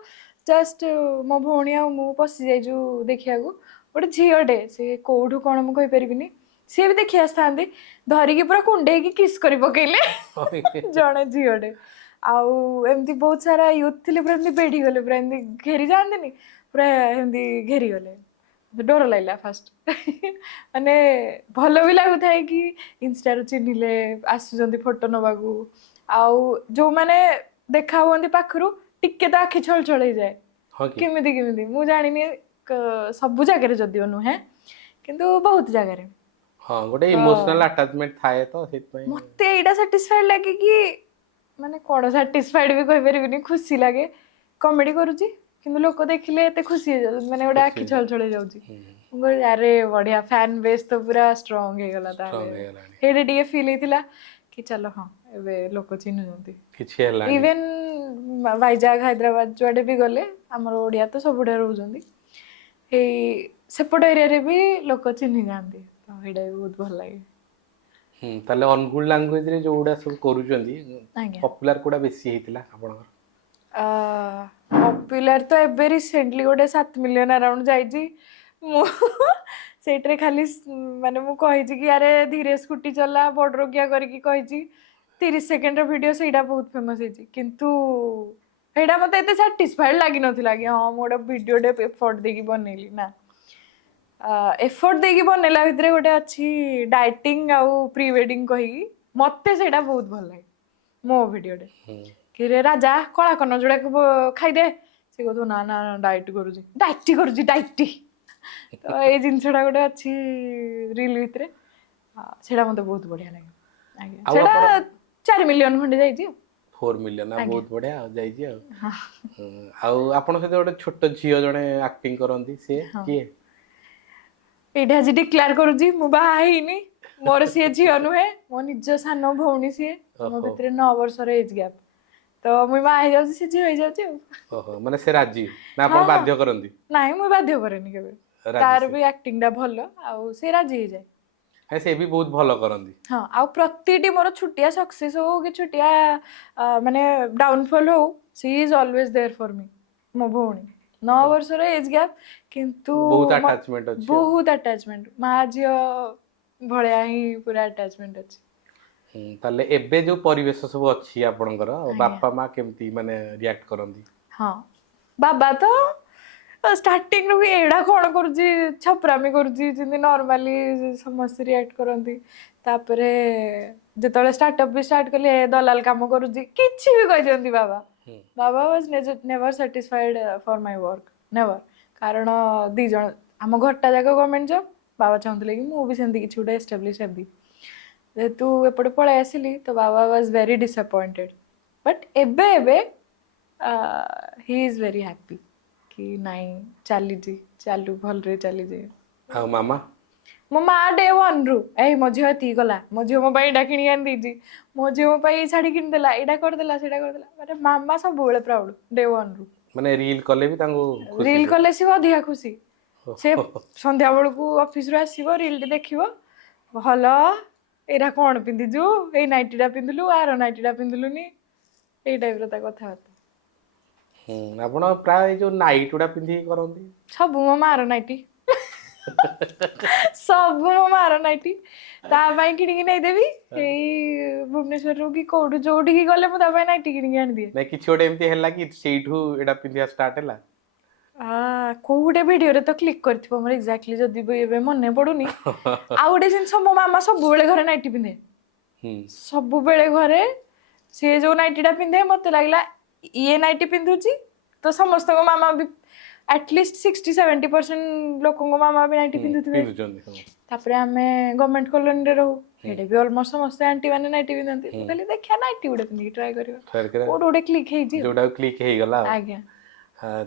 जस्ट मो भोणी आ मु पसी जाइजु देखिया को ओडे झियोडे से कोठु कोन मु कहि परिबिनी से भी देखि आस्थांदी धरि की पूरा कुंडे की किस करि पकेले जणे झियोडे आउ एमती बहुत सारा यूथ थिले पूरा बेढी गले पूरा एमती घेरी जानदिनी पूरा एमती घेरी गले डर लागला फास्ट माने भल भी लागु थाए कि इंस्टा रो चिन्हिले आसुजंती फोटो नबागु आउ जो माने देखा होंदी पाखरु टिके त आखि छल छल हो जाए केमिति मु जानिनी सब जगह रे जदियो नु है किंतु बहुत जगह रे हां गोटे इमोशनल अटैचमेंट थाए तो सेत पई मते एडा सैटिस्फाइड लागे कि माने कोन सैटिस्फाइड भी कहि परबिनी खुशी लागे कॉमेडी करूची किंतु लोक देखिले एते खुशी माने ओडा आखि छल छल जाउची अरे बढ़िया फैन बेस तो पूरा स्ट्रांग हे गला ता हेडे डी फील हेतिला कि चलो हां एबे लोक चिन्हु जंती किछि हला इवन वाइजाग हैदराबाद जोडे भी गले हमर ओडिया तो सबुडे रहउ जंती हे सेपट एरिया रे भी लोक चिन्हि जानती तो हेडा बहुत भल लागे ताले अनगुल लैंग्वेज रे जोडा सब करू जंती पॉपुलर कोडा बेसी हेतिला आपन पॉपुलर तो एबे रिसेंटली गोटे 7 मिलियन अराउंड जाइजी मु सेट्रे खाली माने मु कहिजी कि अरे धीरे स्कूटी चला बॉर्डर किया करके कहिजी 30 सेकंड रो वीडियो सेडा बहुत फेमस हेजी किंतु हेडा मते एते सैटिस्फाइड लागी नथिला कि हां मोडा वीडियो डे एफर्ट देकी बनेली ना एफर्ट देकी बनैला भितर गोटे अच्छी डाइटिंग आउ प्री वेडिंग कही मते सेटा बहुत भल लागे मो भिडियोटे कि रे राजा कला कन जोड़ा खाइदे से कहू ना ना डाइट करूची डाइटी तो ये जिनसटा गोटे अच्छी रील भितर सेटा मते बहुत बढ़िया लागे आज्ञा सेटा 4 मिलियन खंडे जाइए 4 मिलियन बहुत बढ़िया जाइए आउ आपण सहित गोटे छोट झील जड़े एक्टिंग करती सी किए ये आज डिक्लेयर करुची मु बाहा ହେଇନି मोर सी झील नुहे मो निज सान भौणी सी मो भितर 9 वर्षर एज गैप तो मुई माँ हो जाउची से झील हो जाउची ओहो माने से राजी ना आपण बाध्य करंदी नाही मुई बाध्य करेनी केबे तार भी एक्टिंग डा भलो आ से राजी हो जाए है से भी बहुत भलो करंदी हां आ प्रतिटी मोर छुटिया सक्सेस हो कि छुटिया माने डाउनफॉल हो she is always there for me मो भौणी 9 वर्षर एज गैप किंतु बहुत अटैचमेंट अछि बहुत अटैचमेंट माँ झील भलिया ही पूरा अटैचमेंट अछि ताले एबे जो परिवेश सब अछि आपनकर बापा माँ केमती माने रिएक्ट करंदी हां बाबा तो स्टार्टिंग रू एडा कोन करूची छपरामी करूची जिंदी नॉर्मली समस्त रिएक्ट करंदी तापरे जेतले स्टार्टअप भी स्टार्ट कले दलाल काम करूची किछि भी कहि दियंती बाबा बाबा was never satisfied for my work never कारण दी जण हम घरटा जाक गवर्नमेंट जॉब बाबा चाहूले कि मु भी सेंदी किछि उडा एस्टैब्लिश हेबी जेतु एपटे पळे आसिली तो बाबा वाज वेरी डिसअपॉइंटेड बट एबे एबे ही इज वेरी हैप्पी कि नहीं चली जी चालू भल रे चली जी आ मामा मो माँ डे 1 रु ए मो झियो ती गला मो झियो मो पाई एडा किनी आन दीजी मो झियो मो पाई साड़ी किन देला एडा कर देला सेडा कर देला माने मामा सब बेले प्राउड डे 1 रु माने रील कले भी तांगो खुशी रील कले सी अधिका खुशी से संध्या बेल को ऑफिस रो आसीबो रील टे देखिबो हलो एरा कोन पिंदिजु ए नाइटीडा पिंदलु आरो नाइटीडा पिंदलुनी ए टाइप रो ता कथा बात आपण प्राय जो नाइट उडा पिंदी करंदी सब मो मारो नाइटी सब मो मारो नाइटी ता भाई किणी नहीं देबी एई भुवनेश्वर रो की कोड जोडी की गले मु ता भाई नाइटी किणी आन दिए नै किछि ओडे एमती हैला कि सेठू एडा पिंदिया स्टार्ट हैला कोउडे वीडियो रे तो क्लिक करथिबो हमर एग्जैक्टली जदी बे एबे मने पडुनी आ ओडे जिंस मो मामा सब बेले घरे नाइटी पिंदे सब बेले घरे से जो नाइटीडा पिंदे मते लागला ये नाइटी पिंदुची तो समस्त को मामा भी एटलीस्ट 60-70% लोकों को मामा भी नाइटी पिंदुथिबे तापरे हमें गवर्नमेंट कॉलोनी रे रहू हेडे भी ऑलमोस्ट समस्त आंटी माने नाइटी पिंदंती कहली देखिया नाइटी उडे पिंदी ट्राई करियो ओडे ओडे क्लिक हेई जी जोडा क्लिक हेई गला आज्ञा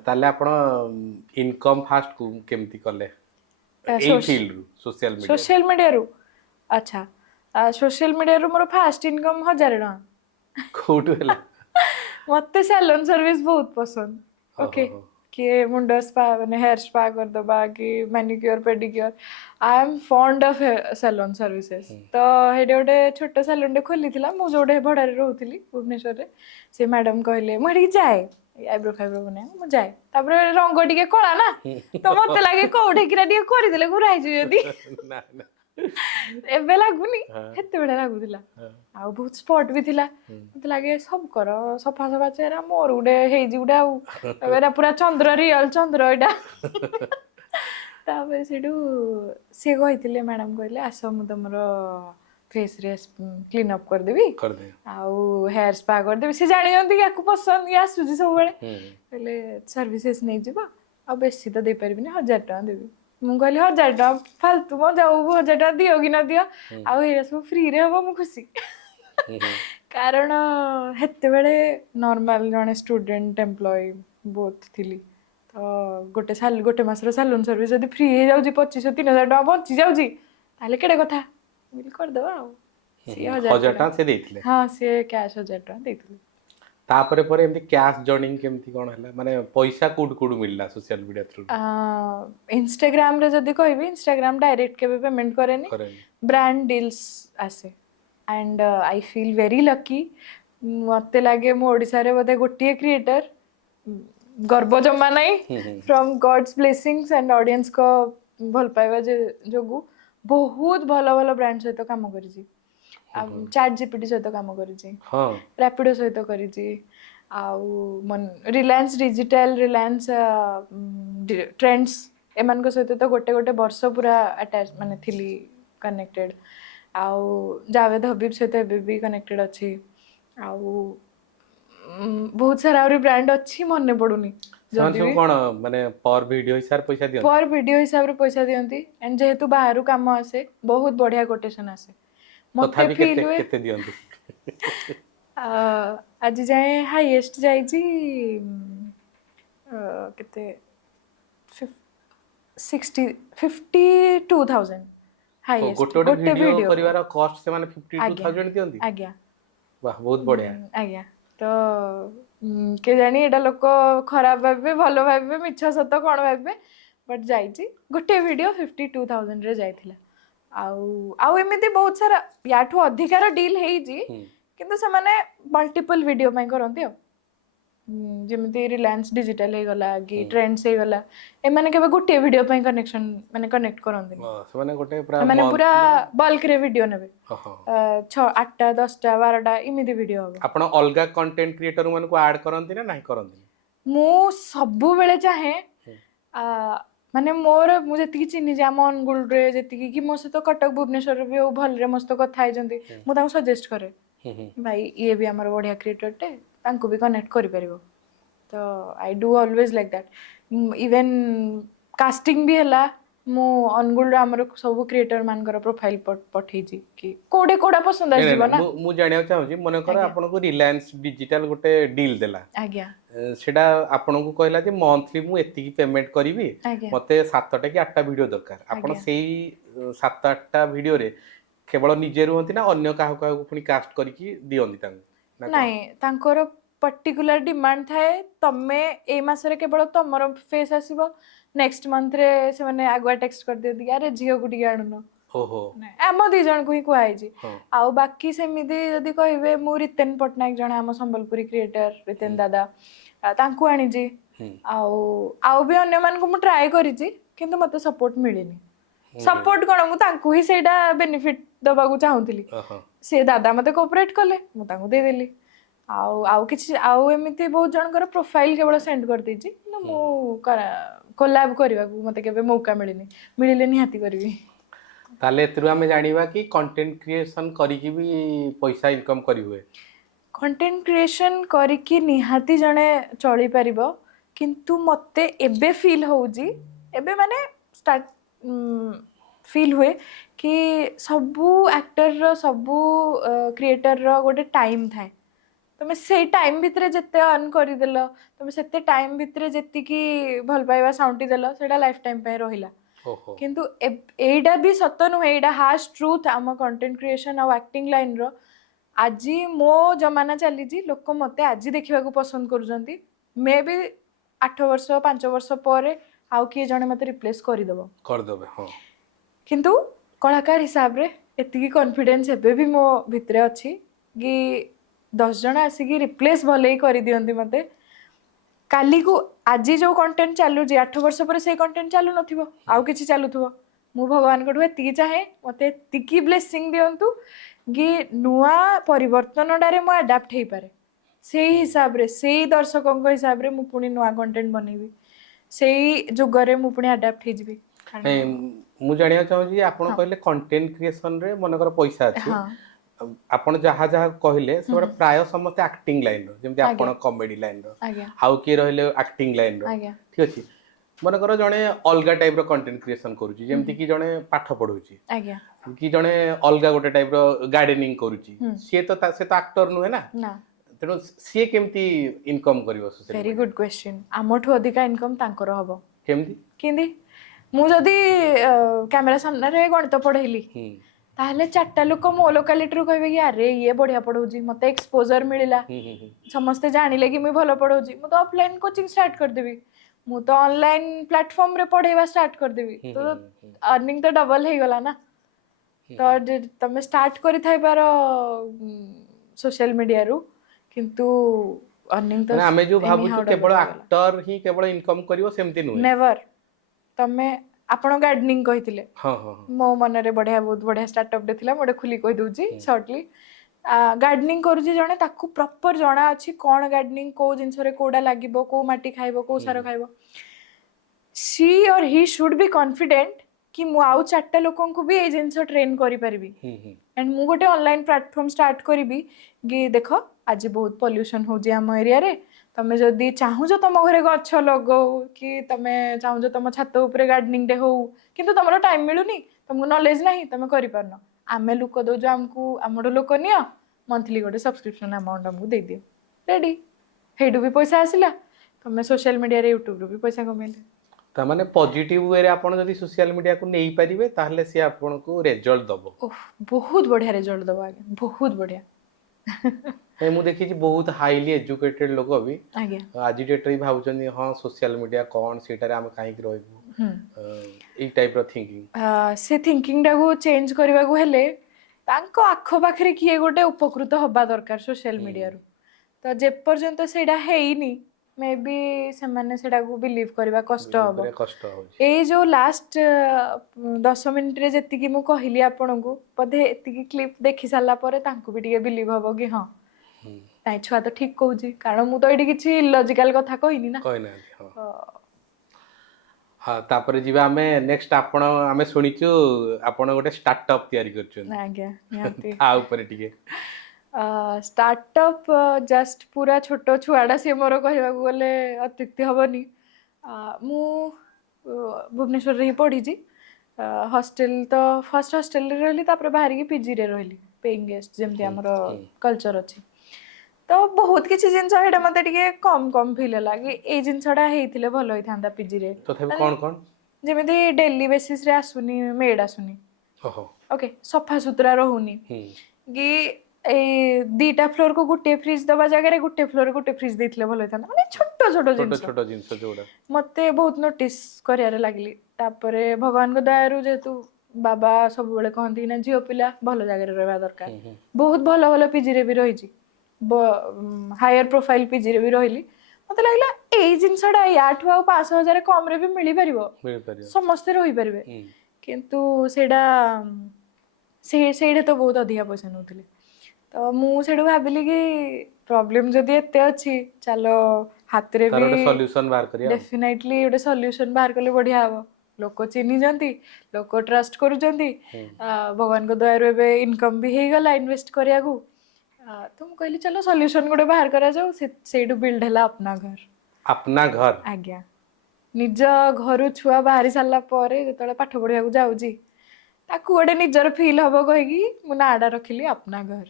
ताले आपण इनकम फास्ट को केमती करले ए फील्ड रू सोशल मीडिया रू अच्छा सोशल मीडिया रू मोर फास्ट इनकम 1000 टका कोठु हैला मते सैलून सर्विस बहुत पसंद ओके कि मुंडा स्पा माने हेयर स्पा कर दबा कि manicure pedicure I am fond of salon services तो हेडे ओडे छोटो सैलून डे खोली थिला मु जोडे भडा रे रहउथिली भुवनेश्वर रे से मैडम कहले मु हेडी जाए आईब्रो फाइब्रो बने मु जाए तापरे रंग टिके कळा ना तो मते लागे कोठे किरा टिके करि देले गुराई छु जदी ना ना एबे लागुनी हेते बेडा लागुथिला आ बहुत स्पॉट भी थिला मते लागे सब कर सफा सफा चेहरा मोर उडे हेई जी उडा एबेरा पूरा चंद्र रियल चंद्र एडा तापर सेडू से कहिथिले मैडम कहले आसो मु तमरो फेस रे क्लीन अप कर देबी आउ हेयर स्पा कर देबी से जानि जंती याकू पसंद या सुजी सब बेले कहले सर्विसेज नै जिबा आ बेसी तो दे परबिनी 1000 टका देबी मु कहली 1000 टका फालतू मो जाऊ 1000 टका दियो कि न दियो आउ एरा सब फ्री रे हो मु खुशी कारण हेते बेले नॉर्मल जने स्टूडेंट एम्प्लॉय बोथ थिली तो गोटे मासर सैलून सर्विस जदी फ्री हे जाउजी 2500-3000 टका बची जाउजी ताले केडे कथा मिल कर दवा आ 1000 टका से देथिले हां से कैश 1000 टका देथिले तापरे परे एमती कैश जर्निंग केमती कोन हला माने पैसा कुड मिलला सोशल मीडिया थ्रू इंस्टाग्राम रे जदी कहबी इंस्टाग्राम डायरेक्ट केबे पेमेंट करेनी ब्रांड डील्स आसे and I feel very lucky मते लागे मो ओडिसा रे बदे गोटिए क्रिएटर गर्व जमा नहीं from god's blessings and audience को भल पाइबा जोगु बहुत भल भल ब्रांड सहित काम करिछि चैट जीपीटी सहित काम करिछि हां रैपिडो सहित करिछि आउ रिलायंस डिजिटल रिलायंस ट्रेंड्स एमानक सहित तो गोटे गोटे वर्ष पूरा अटैच माने थिली कनेक्टेड आउ जावेद हबीब सहित एबे भी कनेक्टेड अच्छी आउ बहुत सारा आउरी ब्रांड अच्छी मने पड़ुनी ସେମାନେ ସବୁ କଣ ମାନେ पर वीडियो हिसाब रे पैसा दियନ୍ତି पर वीडियो हिसाब रे पैसा दियंती एंड जेहेतु बाहर काम आसे बहुत बढ़िया कोटेशन आसे मते तथापि फील केते हुए केते दियନ୍ତି आज जाए हाईएस्ट जाइजी केते 52,000 हाईएस्ट गोटे गोटे वीडियो परिवार कॉस्ट से माने 52,000 दियନ୍ତି आज्ञा वाह बहुत बढ़िया आज्ञा तो के जानी एटा लोक खराब भाबे भलो भाबे मिछ सत कोन भाबे बट जाइची गोटे वीडियो 52,000 रे जाइथिला आउ एमिति बहुत सारा याठू अधिकार डील हेइजी किंतु से माने मल्टीपल वीडियो पई करंती हो जेमिति रिलायंस डिजिटल हे गला कि ट्रेंड्स हे गला ए माने केबे गोटे वीडियो पई कनेक्शन माने कनेक्ट करंती से माने गोटे पूरा माने पूरा बल्क रे वीडियो नेबे ओहो 6 8टा 10टा 12टा इमिति वीडियो हो आपण अलगा कंटेंट क्रिएटर मन को ऐड करंती ना नहीं करंती मु सब बेले चाहे माने मोर मु जति चिन्ही जे हम अनगुल रे जति कि मो से तो कटक भुवनेश्वर भी हो भल रे मस्त कथा आइ जंती मु ताऊ सजेस्ट करे भाई ये भी हमर बढ़िया क्रिएटर टे तांको भी कनेक्ट करि परिबो तो I do always like that even casting भी हला मु अनगुल रे हमर सब क्रिएटर मानकर प्रोफाइल पठै जी कि कोडे कोडा पसंद आ जीव ना मु जानिया चाहू छी मने कर आपन को रिलायंस डिजिटल गोटे डील देला आज्ञा सेटा आपन को कहला जे मंथली मु एति की पेमेंट करबी मते 7टा कि 8टा वीडियो दरकार आपन सेही 7-8टा वीडियो रे केवल निजे रुहंती ना अन्य काहू काहू पुनी कास्ट करिकी दियंती तांग नहीं तांकर पर्टिकुलर डिमांड थाए तमे ए मासरे केवल तमर फेस आसीबो नेक्स्ट मंथ रे से माने आगुआ टेक्स्ट कर दियंती अरे झियो गुडी आनुनो ओहो आम दी जन को ही कुआइजी आउ बाकी सेमिति जदी कहबे मु रितेन पटनायक जण आम संबलपुरी क्रिएटर रितेन दादा तांको आनी जी आउ भी अन्य मान को मु ट्राई करी जी किंतु मते सपोर्ट मिलिनी सपोर्ट कोन मु तांको ही सेटा बेनिफिट दबा को चाहूतिली से दादा मते कोऑपरेट कले मु तांको दे देली आउ किछि आउ एमिति बहुत जनकर प्रोफाइल केवल सेंड कर देजी न मु कोलैब करबा को मते केबे मौका मिलिनी मिलिले निहाती करबी ताले एतरु हमें जानिबा कि कंटेंट क्रिएशन करिकी भी पैसा इनकम करि हुए कंटेंट क्रिएशन करिकी निहाती जणे चली परिबो किंतु मते एबे फील होउजी एबे माने स्टार्ट फील हुए कि सबू एक्टर रो सबू क्रिएटर रो गोटे टाइम थाए तुम से टाइम भितर जिते अर्न करदेल तुम से टाइम भितर जी भल पाइबा साउंटी देल से लाइफ टाइम पे रहिला किंतु एटा भी सत नुहे एटा हार्श ट्रूथ आम कंटेंट क्रिएशन और एक्टिंग लाइन रो आज मो जमाना चली लोक मते आज देखा पसंद करुँच मे भी 8 वर्ष 5 वर्ष पर आउ किए जने मते रिप्लेस करदेबे किंतु कलाकार हिसाब रे एतिकी कॉन्फिडेंस एबे भी मो भितरे अच्छी कि 10 जन आसिकी रिप्लेस भले ही कर दियंती मते काली को आज जो कंटेंट चालू 8 वर्ष पर से कंटेंट चालू नथिबो आउ किछि चालुथबो मु भगवान को एतिकी चाहे मते एतिकी ब्लेसिंग दियंतु कि नुआ परिवर्तन डारे मु अडाप्ट हे पारे से हिसाब रे से दर्शकों हिसाब रे मु पुनी नुआ कंटेंट बनेबी से जुगरे मु पुनी अडाप्ट हे जिबी मु जानिया चाहू जी आपण कहले कंटेंट क्रिएशन रे मनकर पैसा अछि आपण जहा जहा कहले से प्राय समस्त एक्टिंग लाइन रो जेमति आपण कॉमेडी लाइन रो हाउ के रहले एक्टिंग लाइन रो ठीक अछि मनकर जणे अलगा टाइप रो कंटेंट क्रिएशन करूची जेमति कि जणे पाठ पढौची कि जणे अलगा गोटे टाइप रो गार्डनिंग करूची से तो एक्टर नुहे ना तेणु सी केमती इनकम करिवो सोशल वेरी गुड क्वेश्चन आमठो अधिका इनकम तांकर हबो केमती किंदी मु जदी कैमरा सामने रे गणित पढैली ताहले 4टा लोक मो लोकालिटी रो कहबे कि अरे ये बढ़िया पढौजी मते एक्सपोजर मिलिला समस्त जानिले कि मुई भलो पढौजी मु तो ऑफलाइन कोचिंग स्टार्ट कर देबी मु तो ऑनलाइन प्लेटफॉर्म रे पढेबा स्टार्ट कर देबी तो अर्निंग तो डबल हे गला ना तो तमे स्टार्ट करि थाइ पारो सोशल मीडिया रो किंतु अर्निंग तो हमें जो भाबु केवल एक्टर ही केवल इनकम करिवो सेमती नु नेवर तमे आपण गार्डनिंग कहितिले मो मन रे बढ़िया बहुत बढ़िया स्टार्टअप दे थिला मोडे खुली कहि दोजी शॉर्टली गार्डनिंग करूजी जणे ताकू प्रॉपर जणा अछि कोन गार्डनिंग को जिंस रे कोडा लागिबो को माटी खाइबो को सारो खाइबो शी और ही शुड बी कॉन्फिडेंट कि मु आउ चारटा लोकन को भी ए जिनस ट्रेन करि परिबी एंड मु गोटे ऑनलाइन प्लेटफॉर्म स्टार्ट करिबी कि देख आज बहुत पोल्यूशन हो जे हम एरिया रे तमे जदी चाहू जो तुम घरे गछ लगो कि तमे चाहू जो तुम छात ऊपर गार्डनिंग डे हो किंतु तुमरो टाइम मिलुनी तुमको नॉलेज नाही तमे करि परनो आमे लोक दो जो हमको हमरो लोक नियो मंथली गोटे सब्सक्रिप्शन अमाउंट हमको दे दियो रेडी हेडू भी पैसा आसिला तमे सोशल मीडिया रे यूट्यूब रो भी पैसा कमेले ता माने पॉजिटिव वे रे आपण जदी सोशल मीडिया को नेई परिबे ताहले से आपण को रिजल्ट दबो ओह बहुत बढ़िया रिजल्ट दबो आगे बहुत बढ़िया ए मु देखि बहुत हाईली एजुकेटेड लोक भी आगे आज डेट रे भाबुचनी हां सोशल मीडिया कोन सेटा रे हम काहे कि रहबो ए टाइप रो थिंकिंग से थिंकिंग टा को चेंज करबा को हेले तांको आखो पाखरे किए गोटे उपकृत हबा दरकार सोशल मीडिया रो तो जे पर्यंत सेडा हेइनी मे बी से माने सेडा को बिलीव करबा कष्ट हबो ए जो लास्ट 10 मिनिट रे जति कि मु कहिली आपन को पदे एति कि क्लिप देखि साला परे तांको भी ଟିକେ बिलीव हबो कि हां नाइ छुआ तो ठीक कहूजी कारण मु तो एडी किछि लॉजिकल कथा कहिनी ना कहना हां हां तापर जीवा हमें नेक्स्ट आपण हमें सुनिचु आपण गोटे स्टार्टअप तयारी करछन आज्ञा नियंती आ ऊपर टिके स्टार्टअप जस्ट पूरा छोट छुआड़ा से मोर कहवा गले अत्युक्ति हेनी मु भुवनेश्वर रे पढ़ी हॉस्टल तो फर्स्ट हॉस्टल रे रहली तापर बाहर की पीजी रे रहली पेइंग गेस्ट जेमती हमर कल्चर अछि तो बहुत किछि जिंस हेडा मते टिके कम कम फील लागे ए जिंसडा हेइथिले भलो होइथांदा पीजी रे तथापि कोन कोन जेमिति डेली बेसिस रे आसुनी मेड आसुनी ओहो ओके सफा सुतरा रहूनी कि ए दीटा फ्लोर को गुटे फ्रिज दबा जगह रे गुटे फ्लोर गुटे फ्रिज देथिले भलो होइथांदा माने छोट जिंस जोडा मते बहुत नोटिस करियारे लागली तापरे भगवान को दयारु जेतु बाबा सब बेले कहंती ना जियो पिला भलो जगह रे रहबा दरकार बहुत भलो भलो पीजी रे भी रहिची हायर प्रोफाइल पीजी रे भी रहिली मते लागला ए जिंसडा याठु आ 5000 कम रे भी मिली परिबो समस्त रहि परिबे किंतु सेडा सेडे तो बहुत अधिक पैसा नउथिले तो मु सेडु भाबिली कि प्रॉब्लम जदी एते अछि चलो हाथ रे भी सॉल्यूशन बाहर करिया डेफिनेटली ओटे सॉल्यूशन बाहर करले बढ़िया हबो लोक चिन्ही जंती लोक ट्रस्ट करू जंती भगवान को दया रे बे इनकम भी हे गला इन्वेस्ट करिया को तुम कहली चलो सॉल्यूशन गोटे बाहर करा जाओ सेडु बिल्ड हला अपना घर आज्ञा निज घर छुआ बाहरी साला परे जतले पाठ पढ़िया को जाउजी ताकू गोटे निजर फील हबो कहि मु नाडा रखिली अपना घर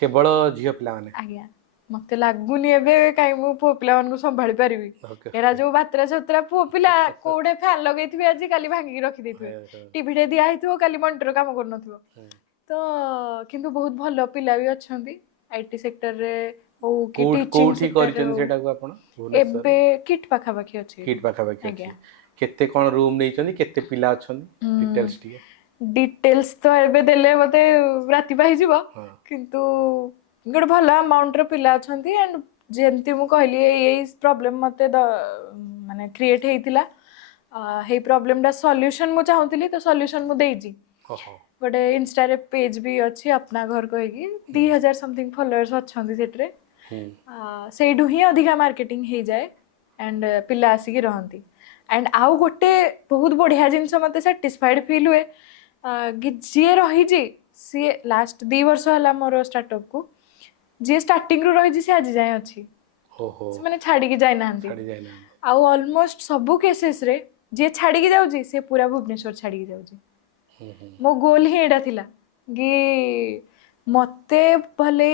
केवल झियो पिला माने आज्ञा मते लागुनी एबे काई मु पो पिला मन को संभाळी परिबी एरा जो बात्रा छत्रा पो पिला कोडे फैन लगेथिबे आजि काली भांगी रखि देथिबे टीवी रे दिया हिथो काली मॉनिटर काम करनथिबो तो किंतु बहुत भलो पिला भी अछंती आईटी सेक्टर रे ओ की टीचिंग कोठी करिसन सेटा को आपण एबे किट पाखा बाकी अछि किट पाखा बाकी अछि केते कोन रूम नै छथि केते पिला अछन डिटेल्स टिके डिटेल्स तो एबे देले मते राति पाहि जीवो किंतु गोटे भल अमाउंट रो पिला अछंती एंड जेमती मु कहली एई प्रॉब्लम मते माने क्रिएट हेइतिला हे प्रॉब्लम दा सॉल्यूशन मु चाहूतिली तो सॉल्यूशन मु देइजी गोटे इंस्टा रे पेज भी अछि अपना घर कहिकी 2000 समथिंग फॉलोअर्स अछंती सेटरे सेडु ही अधिका मार्केटिंग हे जाए एंड पिला आसी की रहंती एंड आउ गोटे बहुत बढ़िया जिंस मते सैटिस्फाइड फील हुए कि जे रही जी सी लास्ट 2 वर्ष हला मोर स्टार्टअप को जे स्टार्टिंग रो रही जी से आज जाय अछि ओहो से माने छाडी की जाय नांती आउ ऑलमोस्ट सब केसेस रे जे छाडी की जाउ जी से पूरा भुवनेश्वर छाडी की जाउ जी मो गोल ही एडा थिला कि मते भले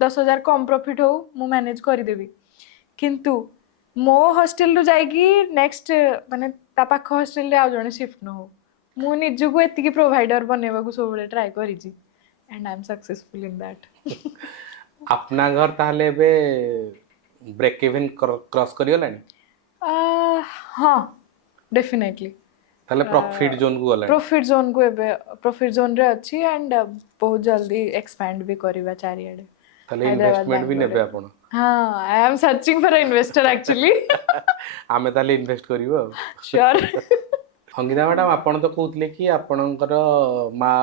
10,000 कम प्रॉफिट हो मु मैनेज करि देबी किंतु मो हॉस्टल रो जाय की नेक्स्ट माने ता पाख हॉस्टल रे आ जणे शिफ्ट न हो मु निजु को एति की प्रोवाइडर बनेबा को सब ट्राई करि जी and I am successful in that अपना घर ताले बे ब्रेक इवन क्रॉस करियलानी हां डेफिनेटली ताले प्रॉफिट जोन को गला प्रॉफिट जोन को एबे प्रॉफिट जोन रे अछि एंड बहुत जल्दी एक्सपैंड भी करिबा चारियाडे ताले इन्वेस्टमेंट भी नेबे आपण हां I am searching for investor actually आमे ताले इन्वेस्ट करिवो श्योर अंगिता मैडम आपण तो कहते कि आपणकर माँ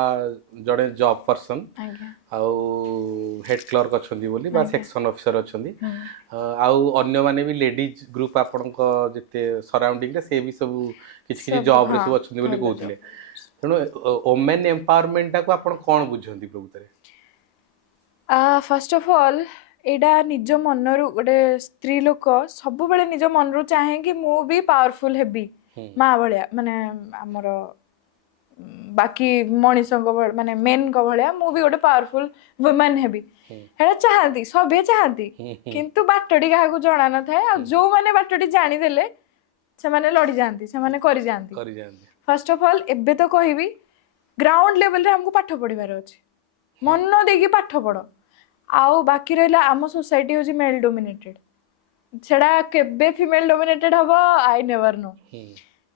जड़े जॉब पर्सन आज्ञा आउ हेड क्लर्क अच्छा बोली बा आज्ञा सेक्शन ऑफिसर अच्छा हम्म आउ अन्य माने भी लेडीज ग्रुप आपण जिते सराउंडिंग रे से भी सब किछि किछि सब जॉब रे हाँ सब अच्छा बोली भल कहते job। तेणु वोमेन एम्पावरमेंट टाको आपण कोन बुझंती प्रकृତରେ फर्स्ट ऑफ ऑल एटा निज मनरु गोटे स्त्री लोक सब बेले निज मनरु चाहे कि मु भी पावरफुल हेबी हम्म माँ भलिया माने हमर बाकी मनीषଙ୍କ माने मेन को भलिया मु भी गोटे पावरफुल वुमेन हेबी हम्म हेटा चाहती सबे चाहती हम्म किंतु बाटडी काहाकू जणा न थाए आ जो माने बाटडी जानी देले से माने लड़ी जांती से माने करि जांती करि जांती फर्स्ट ऑफ ऑल एबे तो कहबी ग्राउंड लेवल रे हमको पाठ पढ़िबार अछि मन देकी पाठ पढ़ आउ बाकी रहिला आम सोसाइटी होची मेल डोमिनेटेड सेड़ा केबे फीमेल डोमिनेटेड हबो आई नेवर नो हम्म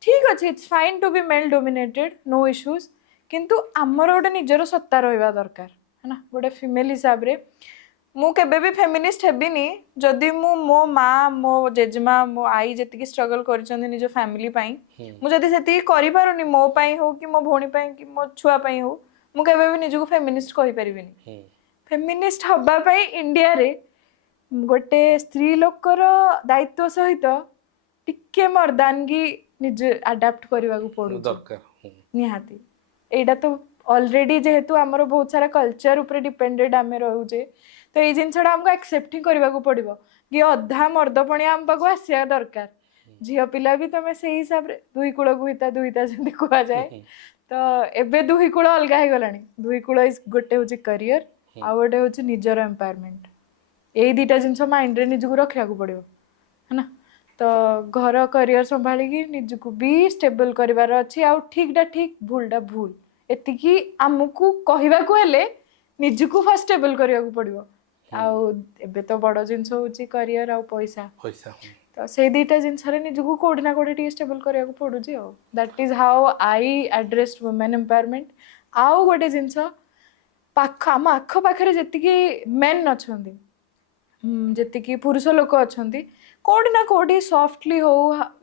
ठीक अच्छे it's fine to be male dominated no issues किंतु आमर गोटे निजर सत्ता रहिबा दरकार है ना गोटे फीमेल हिसाब रे मु केबे भी फेमिनिस्ट हेबिनी जदि मु मो माँ मो जेजमा मो आई जेतिकी स्ट्रगल करिसंदी निज फैमिली पई हम्म मु जदि सेति करि पारुनी मो पई हो कि मो भोणी पई कि मो छुआ पई हो मु केबे भी निजको फेमिनिस्ट कहि परिबिनी हम्म फेमिनिस्ट हबा पई इंडिया रे गोटे स्त्री लोकर दायित्व सहित टिके मर्दानगी निज अडाप्ट करने को पड़ुଛି दरकार निहाती एटा तो ऑलरेडी जेहेतु आमर बहुत सारा कल्चर ऊपर डिपेंडेड आमे रहूचे तो ये जिनसा हमको एक्सेप्ट ही करने को पड़ो कि अधा मर्दपणिया आम पाक आसिया दरकार झील पिला भी तुम से हिसाब से दुई कूल गुहिता दुईता जमी कह जाए तो एबे दुई कूल अलग हो गलानी दुई कूल इज गोटे हूँ करियर आ गोटे हूँ निजर एम्पावरमेंट यही दुईटा जिनस माइंड रे निजको रखा पड़ो है ना तो घर करियर संभाली निजको भी स्टेबल करार अच्छी आउ ठीकटा ठीक भूलटा भूल एतिकी आमको कहवाक हेले निजको फर्स्ट स्टेबल करने को पड़ो आउ एबे तो बड़ जिनस हूँ करियर आउ पैसा पैसा तो से दुईटा जिनस निजको कोडी ना कोडी स्टेबल करने को पड़ुଛି that is how I address women empowerment आउ गोटे जिनस पाख आम आख पाखे जी मेन अच्छा जी पुरुष लोक अच्छा कोडी ना कोडी सॉफ्टली हो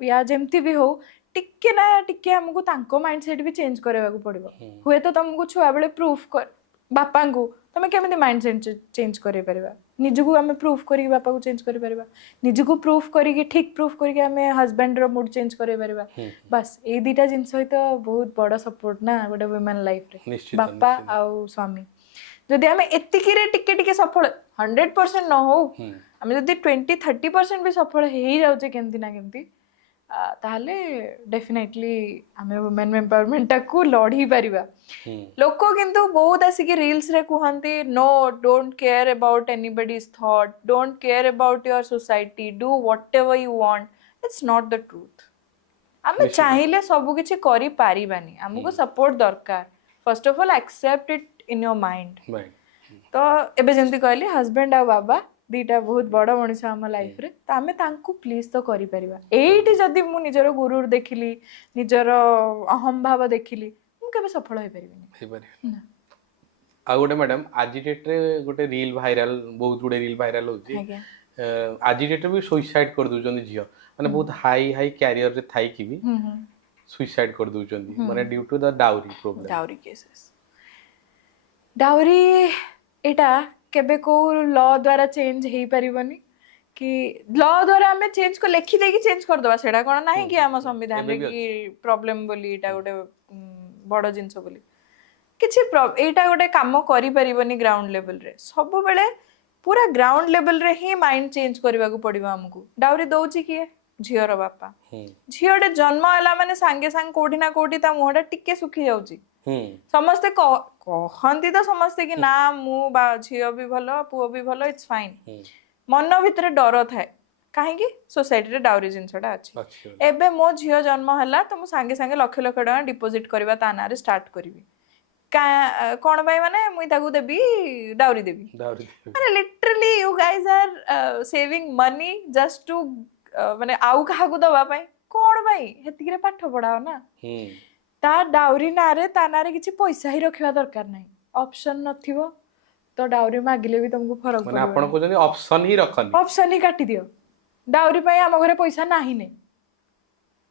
या जमती भी हो टिके ना टिके हमको तांको माइंडसेट भी चेंज करने को पड़ो हुए तो तुमको छुआ बेले प्रूफ कर बापा को तुम केमी माइंडसेट चेंज कर निजको आम प्रूफ कर बापा को चेंज कर निजको प्रूफ करके ठीक प्रूफ करके आम हजबैंड रो मूड चेंज कर बस ये दुईटा जिनस तो बहुत बड़ सपोर्ट ना गोटे वुमेन लाइफ रे बापा आउ स्वामी जदि आम एतिकी टिके टिके सफल 100% न हो आम जदि 20-30% भी सफल हो जाऊे केमती ना केमती ताहले डेफिनेटली आम वुमेन एम्पावरमेंट टाको लड़ी पारिबा लोक किंतु बहुत आसिक रील्स रे कहती no don't care about anybody's thought don't care about your society do whatever you want it's not the truth आम चाहिए सब किसी करि पारिबानी हमको सपोर्ट दरकार first of all accept it in your mind तो एबे जंती कहली हस्बैंड आ बाबा दीटा बहुत बड़ मनीष आम लाइफ रे तो आमे तांको प्लीज तो करि परिबा एठी जदी मु निजर गुरुर देखिली निजर अहम भाव देखिली मु केबे सफल होई परिबिनी आ गोटे मैडम आज डेट रे गोटे रील वायरल बहुत गुडे रील वायरल होची आज डेट रे भी सुसाइड कर दउचंदी झियो माने बहुत हाई हाई कैरियर रे थाई की भी सुसाइड कर दउचंदी माने due to the dowry problem dowry cases dowry एटा केबे को लॉ द्वारा चेंज हेई परिबनी कि लॉ द्वारा हमें चेंज को लिखि देकी चेंज कर दवा सेडा कोन नाही कि हम संविधान रे कि प्रॉब्लम बोली एटा गोटे बड़ जिंस बोली किछि एटा गोटे काम करि परिबनी ग्राउंड लेवल रे सब बेले पूरा ग्राउंड लेवल रे ही माइंड चेंज करबा को पड़िबा हमको डाउरी दउची कि झियर बापा झियटे जन्म हला माने सांगे सांग कोठी ना कोठी ता मुहटा टिके सुखी जाउची समस्ते कहती तो समस्ते कि ना मु झील भी भल पुओ भी भल इट्स फाइन मन भितर डर थाए कहीं सोसाइटी रे डाउरी जिनसटा अच्छी एबे मो झील जन्म है तो मुझे सांगे सांगे लक्ष लक्ष टका डिपोजिट करवा ता ना स्टार्ट करी कौन भाई माने मुई ताकू देबी डाउरी देबी माने literally you guys are saving money just to माने आउ काहाकू दवा पई कौन भाई हेतिक रे पाठ पढ़ाओ ना ता डाउरी नारे ता नारे किसी पैसा ही रखिवा दरकार नहीं ऑप्शन नथिवो तो डाउरी मागिले भी तुमको फरक माने आपण को जनी ऑप्शन ही रखनी ऑप्शन ही काटी दियो डाउरी पई हम घरे पैसा नाही ने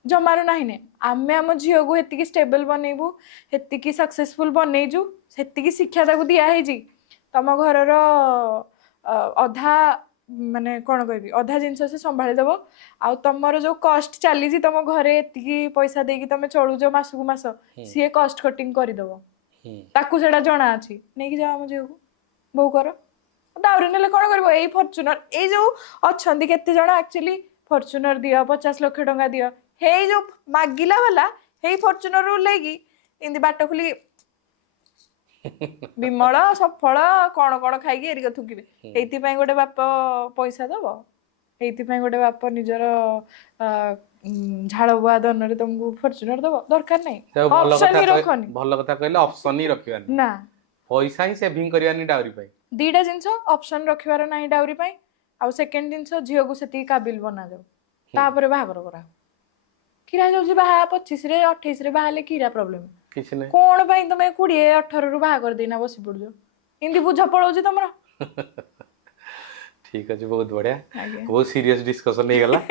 जमारू नाही ने आमे आम झील को हेतिकी स्टेबल बनइबू हेतिकी सक्सेसफुल बनइजु हेतिकी शिक्षा ताकू दिया हेजी तम घरर अधा माने कौन कहबी अधा जिनस से संभाली देव आउ तमर जो कस्ट चली तम घरे एतिकी पैसा देकी तमे चलुज मासकू मास सी कस्ट कटिंग करदेव ताकू सेटा जना अछि नहीं कि जा आम झील को बहु कर डाउरी नेले कौन करबो एई फॉर्च्यूनर ए जो अछंदी केते जण एक्चुअली फॉर्च्यूनर दियो 50 लाख टंका दियो हे जो मागिला वाला हे फॉर्च्यूनर रू लेगी इंदी बाट खुली विमल सफल कौन कौन खाई एरिक थुकिबे एइति पई गोटे बाप पैसा दबो एइति पई गोटे बाप निजर झाड़ बुआ दन रे तुमको फॉर्च्यूनर दबो दरकार नै ऑप्शन ही रखनी भल कथा कहले ऑप्शन ही रखियानी ना पैसा ही सेविंग करियानी डाउरी पई दीटा जिंस ऑप्शन रखिवार नाही डाउरी पई आ सेकंड जिंस झियो को सेती काबिल बना जाऊ तापर बाहागर करा किरा जाउची बाहा 25 रे 28 रे बाहाले किरा प्रॉब्लम किछ नै कोन पई तमे 20 18 रु बाहा कर देना बसी पड़जो इंदी बुझा पड़ोजी तमरा ठीक अछि बहुत बढ़िया बहुत सीरियस डिस्कशन हे गला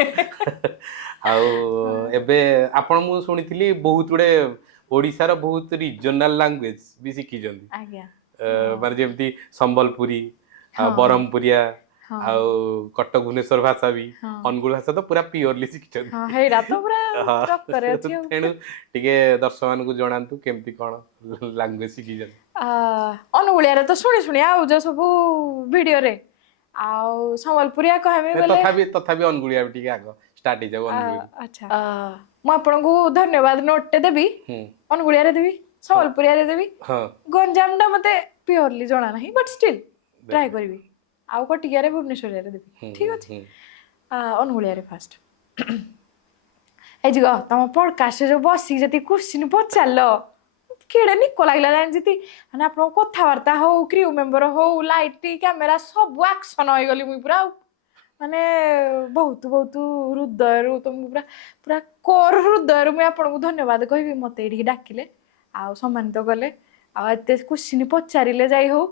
आउ एबे आपण मु सुनिथिली बहुत गुडे ओडिसा रो बहुत रीजनल लैंग्वेज भी सिखि जंदी आज्ञा माने जेमती संबलपुरी बरहमपुरिया आउ कटक भुवनेश्वर भाषा भी अनुगुल भाषा तो पूरा प्योरली सिखिछन हां हेरा तो पूरा रक्तरे अछि तेणु टिके दर्शक मान को जणांतु केमती कोन लैंग्वेज सिखि जन अनुगुलिया रे तो सुनी सुनी आउ जो सब वीडियो रे आउ संबलपुरिया कहबे बोले तथापि अनुगुलिया भी टिके आगो स्टार्ट हे जाऊ अनुगुलिया अच्छा मु आपन को धन्यवाद नोट टे देबी अनुगुलिया रे देबी संबलपुरिया रे देबी हां गंजाम डा मते प्योरली जणा नाही बट स्टिल ट्राई करबी आउ कटिया रे भुवनेश्वर रे देबी ठीक अछि अनुगुलिया रे फास्ट ए जिगो तम पॉडकास्ट जो बसी जति क्वेश्चन पचारलो केडे निको लागला जान जति माने आपन कथावार्ता हो क्रू मेंबर हो लाइट कैमरा सब एक्शन होई गली मुई पूरा माने बहुत बहुत हृदय रु तुम पूरा पूरा कोर हृदय रु मैं आपन को धन्यवाद कहबी मते एठी डाकिले आ सम्मानित गले आ एते क्वेश्चन पचारिले जाई हो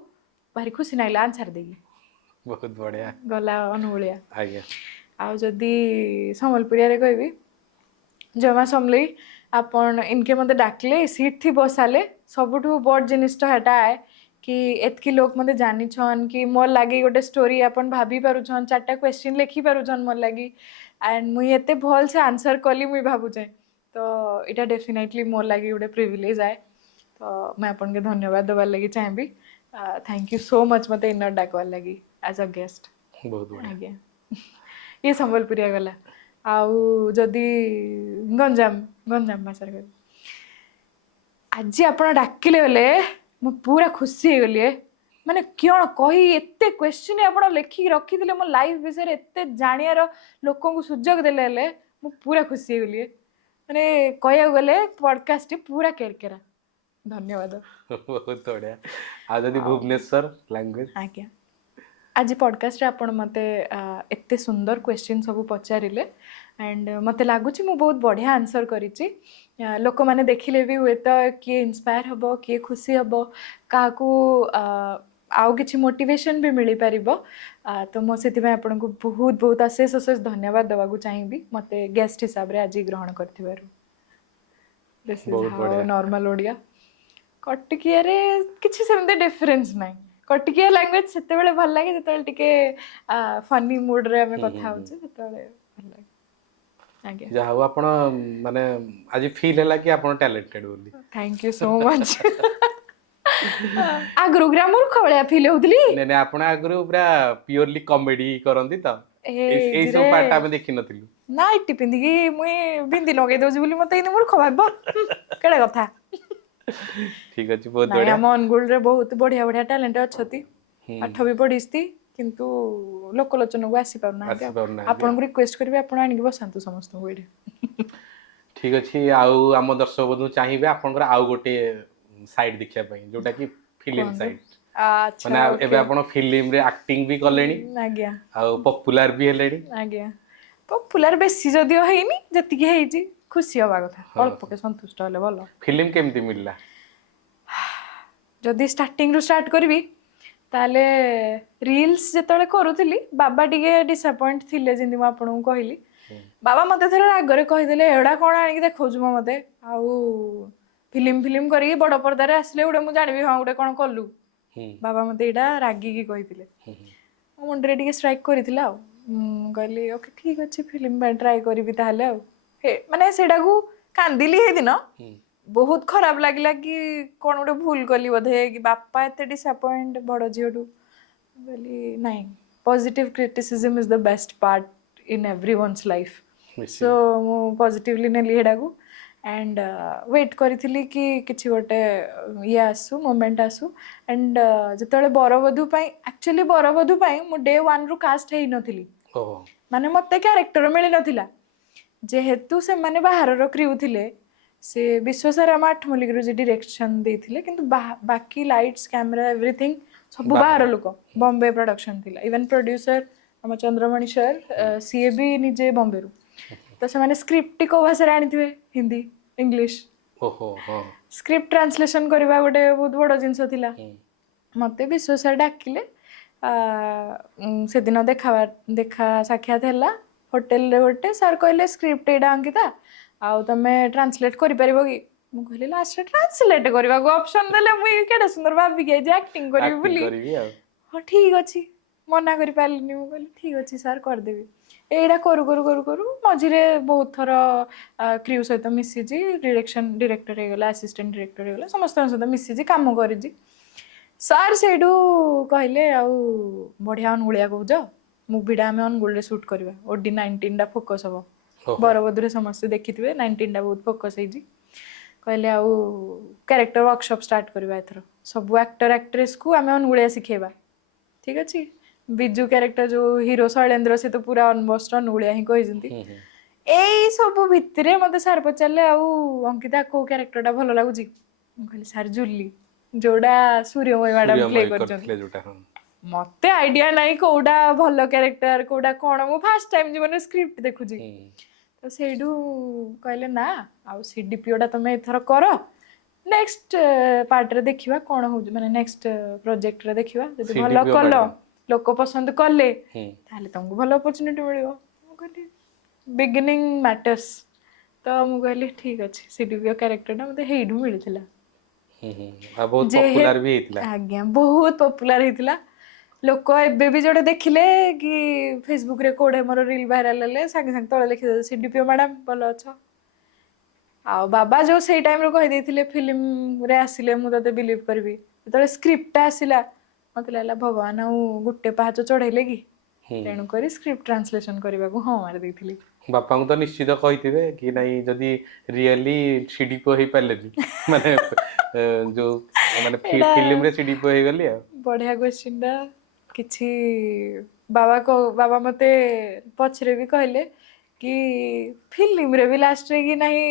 भारी खुशी नाइला आंसर देगी बहुत बढ़िया गला अनुगुलिया आज्ञा आ जदी संबलपुरिया रे कहबी जमा समली आपण इनके मते डाकले सीट थी बसाले सबुठु बड़ जिनिसटा हेटा है कि एतकी लोक मते जानि छन कि मोर लागी गोटे स्टोरी आपण भाबी पारु छन चारटा क्वेश्चन लिखि पारु छन मोर लागी एंड मुई एते भल से आंसर कली मुई भाबु छै तो इटा डेफिनेटली मोर लागी गोटे प्रिविलेज है तो मैं आपण के धन्यवाद देबार लागी चाहबी थैंक यू सो मच मते इनर डाकवार लागी एज अ गेस्ट बहुत बढ़िया आज्ञा ये संबलपुरिया गला आउ जदि गंजाम भाषा आज आप डाकिले बोले मु पूरा खुशी हो गली माने क्यों कही एते क्वेश्चन आप लिखिक रखी मो लाइफ विषय एते जानियार लोक सुजोग देले मु पूरा खुशी हो गली माने कह गले पॉडकास्ट पूरा केरकेरा धन्यवाद बहुत बढ़िया आ जदि भुवनेश्वर लैंग्वेज आज्ञा आज पॉडकास्ट रे आपण मते एते सुंदर क्वेश्चन सब पचारिले एंड मते लागुची मु बहुत बढ़िया आंसर करिची लोक माने देखिले भी हुए तो किए इंस्पायर हबो किए खुशी हबो काकू आउ किछि मोटिवेशन भी मिली परिबो तो मो सेति में आपण को बहुत बहुत अशेष अशेष धन्यवाद देवा को चाहिबी मते गेस्ट हिसाब रे आज ग्रहण करथिबारु this is how normal Odia कटकिया रे किछि सेमते डिफरेंस नाही कटिकिया लैंग्वेज सेते बेले भल लागे जेते टिके फनी मूड रे हमें कथा होचे सेते बेले भल लागे आगे जा हो आपण माने आज फील हैला कि आपण टैलेंटेड बोली थैंक यू सो मच आगरु ग्रामर खवळ्या फील होतली ने ने आपण आगरु पूरा प्योरली कॉमेडी करंती त ए सब पार्ट हम देखि नथिलु नाइट पिंदी की मुई बिंदी लगे दोज बोली मते इन मूर्ख भाबो केडे कथा ठीक अछि बहुत बढ़िया हम अनुगुल रे बहुत बढ़िया बढ़िया टैलेंट अछती पाठ भी पढिस्ती किंतु लोकलोचन को आसी पाउना आपन को रिक्वेस्ट करबे आपन आनि के बसंतु समस्त को एडे ठीक अछि आउ हम दर्शक बंधु चाहिबे आपन आउ गोटे साइड देखिया पई जोटा कि फिल्म साइड अच्छा माने एबे आपन फिल्म रे एक्टिंग भी करलेनी आज्ञा आउ पॉपुलर भी हेलेनी आज्ञा पॉपुलर बेसी जदियो हेनी जति के हेजी खुशी हवा कथा अल्प के संतुष्ट होले भलो फिल्म केमती मिलला जदि स्टार्टिंग रु स्टार्ट करबी ताले रील्स जेतले करूथली बाबा टिके डिसअपॉइंट थिले जिंदी म आपन को कहली ବାବା ମତେ ଥରେ ରାଗରେ କହିଦେଲେ ଏଗୁଡ଼ା କ'ଣ ଆଣିକି ଦେଖାଉଛୁ ମୋ ମତେ ଆଉ ଫିଲ୍ମ କରିକି ବଡ଼ ପର୍ଦ୍ଦାରେ ଆସିଲେ ଗୋଟେ ମୁଁ ଜାଣିବି ହଁ ଗୋଟେ କ'ଣ କଲୁ। ବାବା ମତେ ଏଇଟା ରାଗିକି କହିଥିଲେ। ମୋ ମୁଣ୍ଡରେ ଟିକେ ଷ୍ଟ୍ରାଇକ୍ କରିଥିଲା ଆଉ ମୁଁ କହିଲି ଓକେ ଠିକ୍ ଅଛି ଫିଲ୍ମ ପାଇଁ ଟ୍ରାଏ କରିବି ତାହେଲେ ଆଉ ମାନେ ସେଇଟାକୁ କାନ୍ଦିଲି ସେଇଦିନ ବହୁତ ଖରାପ ଲାଗିଲା କି କ'ଣ ଗୋଟେ ଭୁଲ କଲି ବୋଧେ କି ବାପା ଏତେ ଡିସଆପଏଣ୍ଟ ବଡ଼ ଝିଅଠୁ କହିଲି ନାଇଁ positive criticism is the best part in everyone's life so ମୁଁ ପଜିଟିଭଲି ନେଲି ସେଇଟାକୁ ଆଣ୍ଡ ୱେଟ୍ କରିଥିଲି କି କିଛି ଗୋଟେ ଇଏ ଆସୁ ମୋମେଣ୍ଟ ଆସୁ ଆଣ୍ଡ ଯେତେବେଳେ ବରବଧୂ ପାଇଁ ଆକ୍ଚୁଆଲି ବରବଧୂ ପାଇଁ ମୁଁ ଡେ 1ରୁ କାଷ୍ଟ ହେଇନଥିଲି ମାନେ ମୋତେ କ୍ୟାରେକ୍ଟର ମିଳିନଥିଲା ଯେହେତୁ ସେମାନେ ବାହାରର କ୍ରିଉ ଥିଲେ ସେ ବିଶ୍ୱସାରା ଆଠମଲ୍ଲିକରୁ ଯେ ଡିରେକ୍ସନ ଦେଇଥିଲେ କିନ୍ତୁ ବାକି ଲାଇଟ୍ସ କ୍ୟାମେରା ଏଭ୍ରିଥିଙ୍ଗ ସବୁ ବାହାର ଲୋକ ବମ୍ବେ ପ୍ରଡକ୍ସନ ଥିଲା ଇଭେନ୍ ପ୍ରୋଡ୍ୟୁସର ଆମ ଚନ୍ଦ୍ରମଣି ସାର୍ ସିଏ ବି ନିଜେ ବମ୍ବେରୁ ତ ସେମାନେ ସ୍କ୍ରିପ୍ଟ କୋଉ ଭାଷାରେ ଆଣିଥିବେ ହିନ୍ଦୀ ଇଂଲିଶ ସ୍କ୍ରିପ୍ଟ ଟ୍ରାନ୍ସଲେସନ କରିବା ଗୋଟେ ବହୁତ ବଡ଼ ଜିନିଷ ଥିଲା ମୋତେ ବିଶ୍ୱ ସାର୍ ଡାକିଲେ ସେଦିନ ଦେଖା ସାକ୍ଷାତ ହେଲା ହୋଟେଲରେ ଗୋଟେ ସାର୍ କହିଲେ ସ୍କ୍ରିପ୍ଟ ଏଇଟା ଅଙ୍କିତା ଆଉ ତମେ ଟ୍ରାନ୍ସଲେଟ୍ କରିପାରିବ କି ମୁଁ କହିଲି ଲାଷ୍ଟରେ ଟ୍ରାନ୍ସଲେଟ୍ କରିବାକୁ ଅପସନ୍ ଦେଲେ ମୁଇଁ କେଡ଼େ ସୁନ୍ଦର ଭାବିକି ଆଇଛି ଆକ୍ଟିଂ କରିବି ବୋଲି ହଁ ଠିକ୍ ଅଛି ମନା କରିପାରିଲିନି ମୁଁ କହିଲି ଠିକ୍ ଅଛି ସାର୍ କରିଦେବି ଏଇଟା କରୁ ମଝିରେ ବହୁତ ଥର କ୍ରିଉ ସହିତ ମିଶିଛି ଡିରେକ୍ଟର ହେଇଗଲା ଆସିଷ୍ଟାଣ୍ଟ ଡିରେକ୍ଟର ହେଇଗଲା ସମସ୍ତଙ୍କ ସହିତ ମିଶିଛି କାମ କରିଛି ସାର୍ ସେଇଠୁ କହିଲେ ଆଉ ବଢ଼ିଆ ଅନୁଗୁଳିଆ କହୁଛ ମୁଭିଟା ଆମେ ଅନୁଗୁଳରେ ସୁଟ୍ କରିବା OD 19ଟା ଫୋକସ୍ ହବ ବରବଧୂରେ ସମସ୍ତେ ଦେଖିଥିବେ 19ଟା ବହୁତ ଫୋକସ୍ ହେଇଛି କହିଲେ ଆଉ କ୍ୟାରେକ୍ଟର ୱାର୍କସପ୍ ଷ୍ଟାର୍ଟ କରିବା ଏଥର ସବୁ ଆକ୍ଟର ଆକ୍ଟ୍ରେସକୁ ଆମେ ଅନୁଗୁଳିଆ ଶିଖେଇବା ଠିକ୍ ଅଛି ବିଜୁ କ୍ୟାରେକ୍ଟର ଯୋଉ ହିରୋ ଶୈଳେନ୍ଦ୍ର ସେ ତ ପୁରା ଅଲମୋଷ୍ଟ ଅନୁଗୁଳିଆ ହିଁ କହିଛନ୍ତି ଏଇ ସବୁ ଭିତରେ ମତେ ସାର୍ ପଚାରିଲେ ଆଉ ଅଙ୍କିତା କୋଉ କ୍ୟାରେକ୍ଟରଟା ଭଲ ଲାଗୁଛି ମୁଁ କହିଲି ସାର୍ ଜୁଲି ଯୋଉଟା ସୂର୍ଯ୍ୟମୟୀ ମ୍ୟାଡାମ ପ୍ଲେ କରିଛନ୍ତି ମତେ ଆଇଡିଆ ନାହିଁ କୋଉଟା ଭଲ କ୍ୟାରେକ୍ଟର କୋଉଟା କ'ଣ ମୁଁ ଫାର୍ଷ୍ଟ ଟାଇମ୍ ଜୀବନରେ ସ୍କ୍ରିପ୍ଟ ଦେଖୁଛି ତ ସେଇଠୁ କହିଲେ ନା ଆଉ CDPOଟା ତମେ ଏଥର କର ନେକ୍ସଟ ପାର୍ଟରେ ଦେଖିବା କ'ଣ ହଉଛି ମାନେ ନେକ୍ସଟ ପ୍ରୋଜେକ୍ଟରେ ଦେଖିବା ଯଦି ଭଲ କଲ ଲୋକ ପସନ୍ଦ କଲେ ତାହେଲେ ତମକୁ ଭଲ ଅପରଚ୍ୟୁନିଟି ମିଳିବ ମୁଁ କହିଲି ବିଗିନିଂ ମ୍ୟାଟର୍ସ ତ ମୁଁ କହିଲି ଠିକ୍ ଅଛି CDPO କ୍ୟାରେକ୍ଟରଟା ମତେ ହେଇଠୁ ମିଳିଥିଲା ଆଜ୍ଞା ବହୁତ ପପୁଲାର ହେଇଥିଲା ଲୋକ ଏବେ ବି ଯୋଉଟା ଦେଖିଲେ କି ଫେସବୁକରେ କୋଉଠି ମୋର ରିଲ୍ ଭାଇରାଲ ହେଲେ ସାଙ୍ଗେ ସାଙ୍ଗେ ତଳେ ଲେଖିଦେବେ CDPO ମ୍ୟାଡାମ ଭଲ ଅଛ ଆଉ ବାବା ଯୋଉ ସେଇ ଟାଇମରେ କହିଦେଇଥିଲେ ଫିଲ୍ମରେ ଆସିଲେ ମୁଁ ତତେ ବିଲିଭ୍ କରିବି ଯେତେବେଳେ ସ୍କ୍ରିପ୍ଟଟା ଆସିଲା ମତେ ଲାଗିଲା ଭଗବାନ ଆଉ ଗୋଟେ ପାହାଚ ଚଢେଇଲେ କି ତେଣୁକରି ସ୍କ୍ରିପ୍ଟ ଟ୍ରାନ୍ସଲେସନ କରିବାକୁ ହଁ ମାରି ଦେଇଥିଲି ବାପାଙ୍କୁ ତ ନିଶ୍ଚିତ କହିଥିବେ କି ନାଇଁ ଯଦି ରିଏଲି CDPO ହେଇପାରିଲେନି ମାନେ ଯୋଉ ମାନେ ଫିଲ୍ମରେ CDPO ହେଇଗଲି ଆଉ ବଢିଆ କ୍ୱେଶ୍ଚିନ୍ଟା କିଛି ବାବା ମତେ ପଛରେ ବି କହିଲେ କି ଫିଲ୍ମରେ ବି ଲାଷ୍ଟରେ କି ନାହିଁ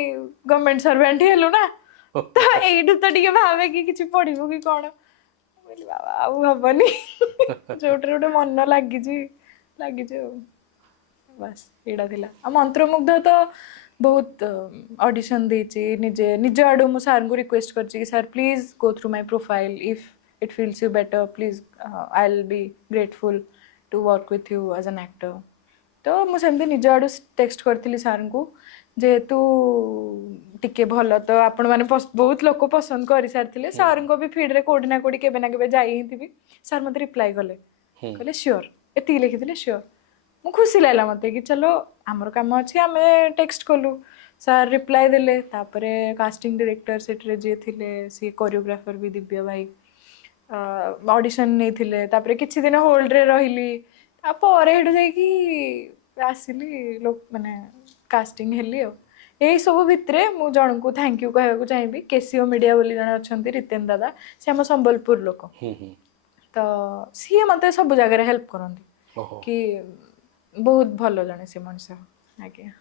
ଗଭର୍ଣ୍ଣମେଣ୍ଟ ସର୍ଭେଣ୍ଟ ହେଲୁ ନା ତ ଏଇଠୁ ତ ଟିକେ ଭାବେ କି କିଛି ପଢିବୁ କି କ'ଣ କହିଲି ବାବା ଆଉ ହବନି ଯୋଉଟାରେ ଗୋଟେ ମନ ଲାଗିଛି ଆଉ ବାସ୍ ଏଇଟା ଥିଲା ଆଉ ମନ୍ତ୍ରମୁଗ୍ଧ ତ ବହୁତ ଅଡିସନ ଦେଇଛି ନିଜ ଆଡୁ ମୁଁ ସାର୍ଙ୍କୁ ରିକ୍ୱେଷ୍ଟ କରିଛି କି sir please go through my profile if it feels you better please I'll be grateful to work with you as an actor ତ ମୁଁ ସେମିତି ନିଜ ଆଡୁ ଟେକ୍ସଟ କରିଥିଲି ସାର୍ଙ୍କୁ ଯେହେତୁ ଟିକେ ଭଲ ତ ଆପଣମାନେ ବହୁତ ଲୋକ ପସନ୍ଦ କରିସାରିଥିଲେ ସାର୍ଙ୍କ ବି ଫିଡ୍ରେ କୋଉଠି ନା କୋଉଠି କେବେ ନା କେବେ ଯାଇ ହିଁ ଥିବି ସାର୍ ମୋତେ ରିପ୍ଲାଏ କଲେ କହିଲେ ସିଓର ଏତିକି ଲେଖିଥିଲେ ସିଓର ମୁଁ ଖୁସି ଲାଗିଲା ମୋତେ କି ଚଲୋ ଆମର କାମ ଅଛି ଆମେ ଟେକ୍ସଟ କଲୁ ସାର୍ ରିପ୍ଲାଏ ଦେଲେ ତାପରେ କାଷ୍ଟିଂ ଡିରେକ୍ଟର ସେଠିରେ ଯିଏ ଥିଲେ ସିଏ କୋରିଓଗ୍ରାଫର ବି ଦିବ୍ୟ ଭାଇ ଅଡିସନ ନେଇଥିଲେ ତାପରେ କିଛି ଦିନ ହୋଲ୍ଡରେ ରହିଲି ତାପରେ ହେଠୁ ଯାଇକି ଆସିଲି ମାନେ କାଷ୍ଟିଂ ହେଲି ଆଉ ଏଇ ସବୁ ଭିତରେ ମୁଁ ଜଣଙ୍କୁ ଥ୍ୟାଙ୍କ ୟୁ କହିବାକୁ ଚାହିଁବି କେସିଓ ମିଡ଼ିଆ ବୋଲି ଜଣେ ଅଛନ୍ତି ରିତେନ ଦାଦା ସେ ଆମ ସମ୍ବଲପୁର ଲୋକ ତ ସିଏ ମୋତେ ସବୁ ଜାଗାରେ ହେଲ୍ପ କରନ୍ତି କି ବହୁତ ଭଲ ଜଣେ ସେ ମଣିଷ ଆଜ୍ଞା